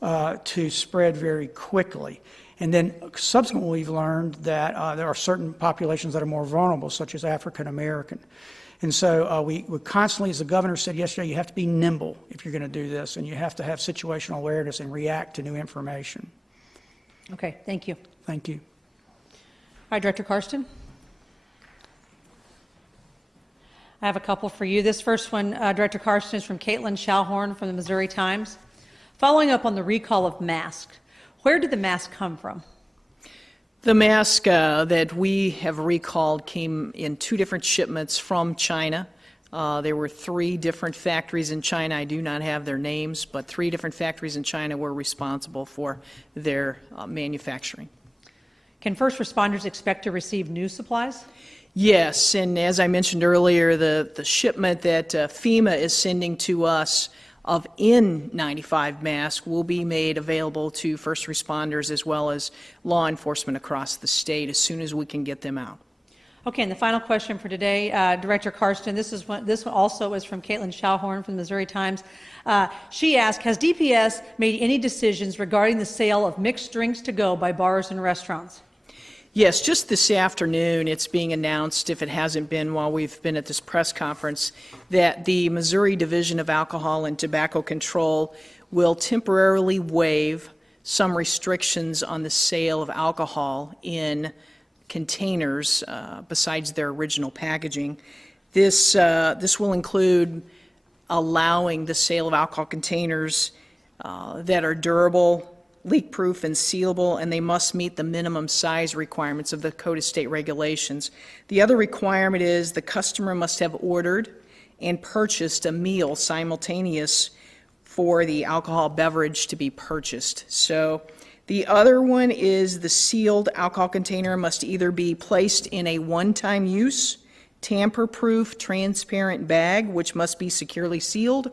to spread very quickly. And then subsequently, we've learned that there are certain populations that are more vulnerable, such as African American. And so we constantly, as the governor said yesterday, you have to be nimble if you're going to do this, and you have to have situational awareness and react to new information. Okay, thank you. Thank you. All right, Director Karsten. I have a couple for you. This first one, Director Karsten, is from Caitlin Shalhorn from the Missouri Times. Following up on the recall of masks, where did the mask come from? The mask that we have recalled came in 2 different shipments from China. There were 3 different factories in China. I do not have their names, but 3 different factories in China were responsible for their manufacturing. Can first responders expect to receive new supplies? Yes, and as I mentioned earlier, the shipment that FEMA is sending to us of N95 masks will be made available to first responders as well as law enforcement across the state as soon as we can get them out. Okay, and the final question for today, Director Karsten, this one also is from Caitlin Shalhorn from the Missouri Times. She asked, has DPS made any decisions regarding the sale of mixed drinks to go by bars and restaurants? Yes, just this afternoon it's being announced, if it hasn't been while we've been at this press conference, that the Missouri Division of Alcohol and Tobacco Control will temporarily waive some restrictions on the sale of alcohol in containers besides their original packaging. This will include allowing the sale of alcohol containers that are durable, leak-proof, and sealable, and they must meet the minimum size requirements of the Code of State Regulations. The other requirement is the customer must have ordered and purchased a meal simultaneous for the alcohol beverage to be purchased. So the other one is the sealed alcohol container must either be placed in a one-time use, tamper-proof, transparent bag, which must be securely sealed,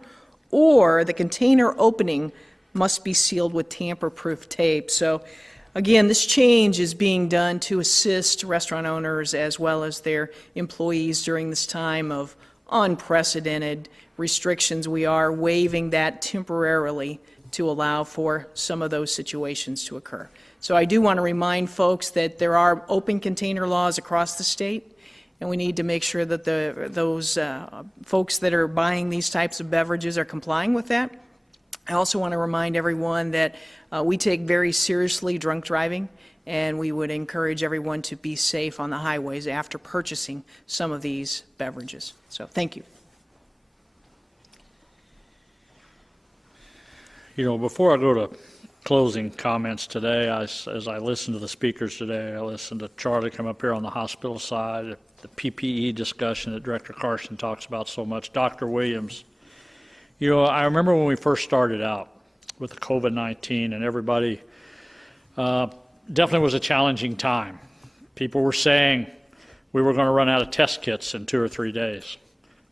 or the container opening must be sealed with tamper-proof tape. So again, this change is being done to assist restaurant owners as well as their employees during this time of unprecedented restrictions. We are waiving that temporarily to allow for some of those situations to occur. So I do want to remind folks that there are open container laws across the state, and we need to make sure that those folks that are buying these types of beverages are complying with that. I also want to remind everyone that we take very seriously drunk driving, and we would encourage everyone to be safe on the highways after purchasing some of these beverages. So thank you. You know, before I go to closing comments today, as I listened to the speakers today, I listened to Charlie come up here on the hospital side, the PPE discussion that Director Carson talks about so much, Dr. Williams. You know, I remember when we first started out with the COVID-19 and everybody, definitely was a challenging time. People were saying we were going to run out of test kits in 2 or 3 days.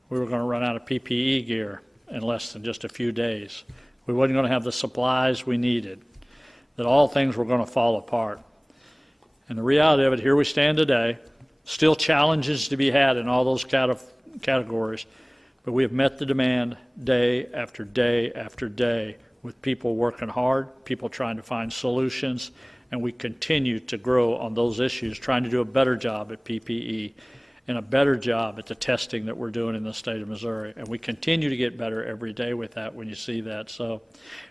We were going to run out of PPE gear in less than just a few days. We wasn't going to have the supplies we needed, that all things were going to fall apart. And the reality of it, here we stand today, still challenges to be had in all those categories, but we have met the demand day after day after day with people working hard, people trying to find solutions, and we continue to grow on those issues, trying to do a better job at PPE and a better job at the testing that we're doing in the state of Missouri. And we continue to get better every day with that when you see that. So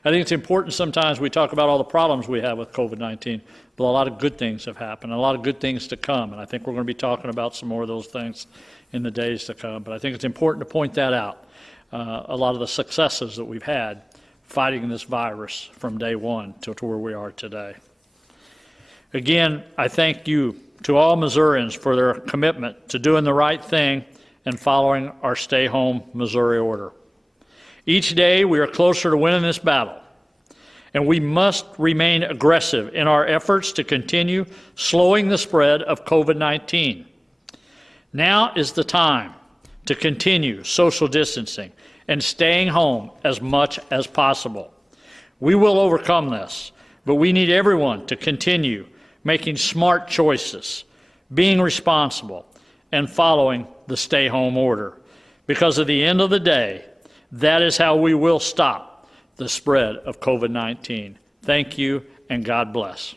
I think it's important sometimes we talk about all the problems we have with COVID-19, but a lot of good things have happened, a lot of good things to come. And I think we're going to be talking about some more of those things in the days to come. But I think it's important to point that out, a lot of the successes that we've had fighting this virus from day one to where we are today. Again, I thank you to all Missourians for their commitment to doing the right thing and following our Stay Home Missouri order. Each day we are closer to winning this battle, and we must remain aggressive in our efforts to continue slowing the spread of COVID-19. Now is the time to continue social distancing and staying home as much as possible. We will overcome this, but we need everyone to continue making smart choices, being responsible, and following the stay-home order. Because at the end of the day, that is how we will stop the spread of COVID-19. Thank you, and God bless.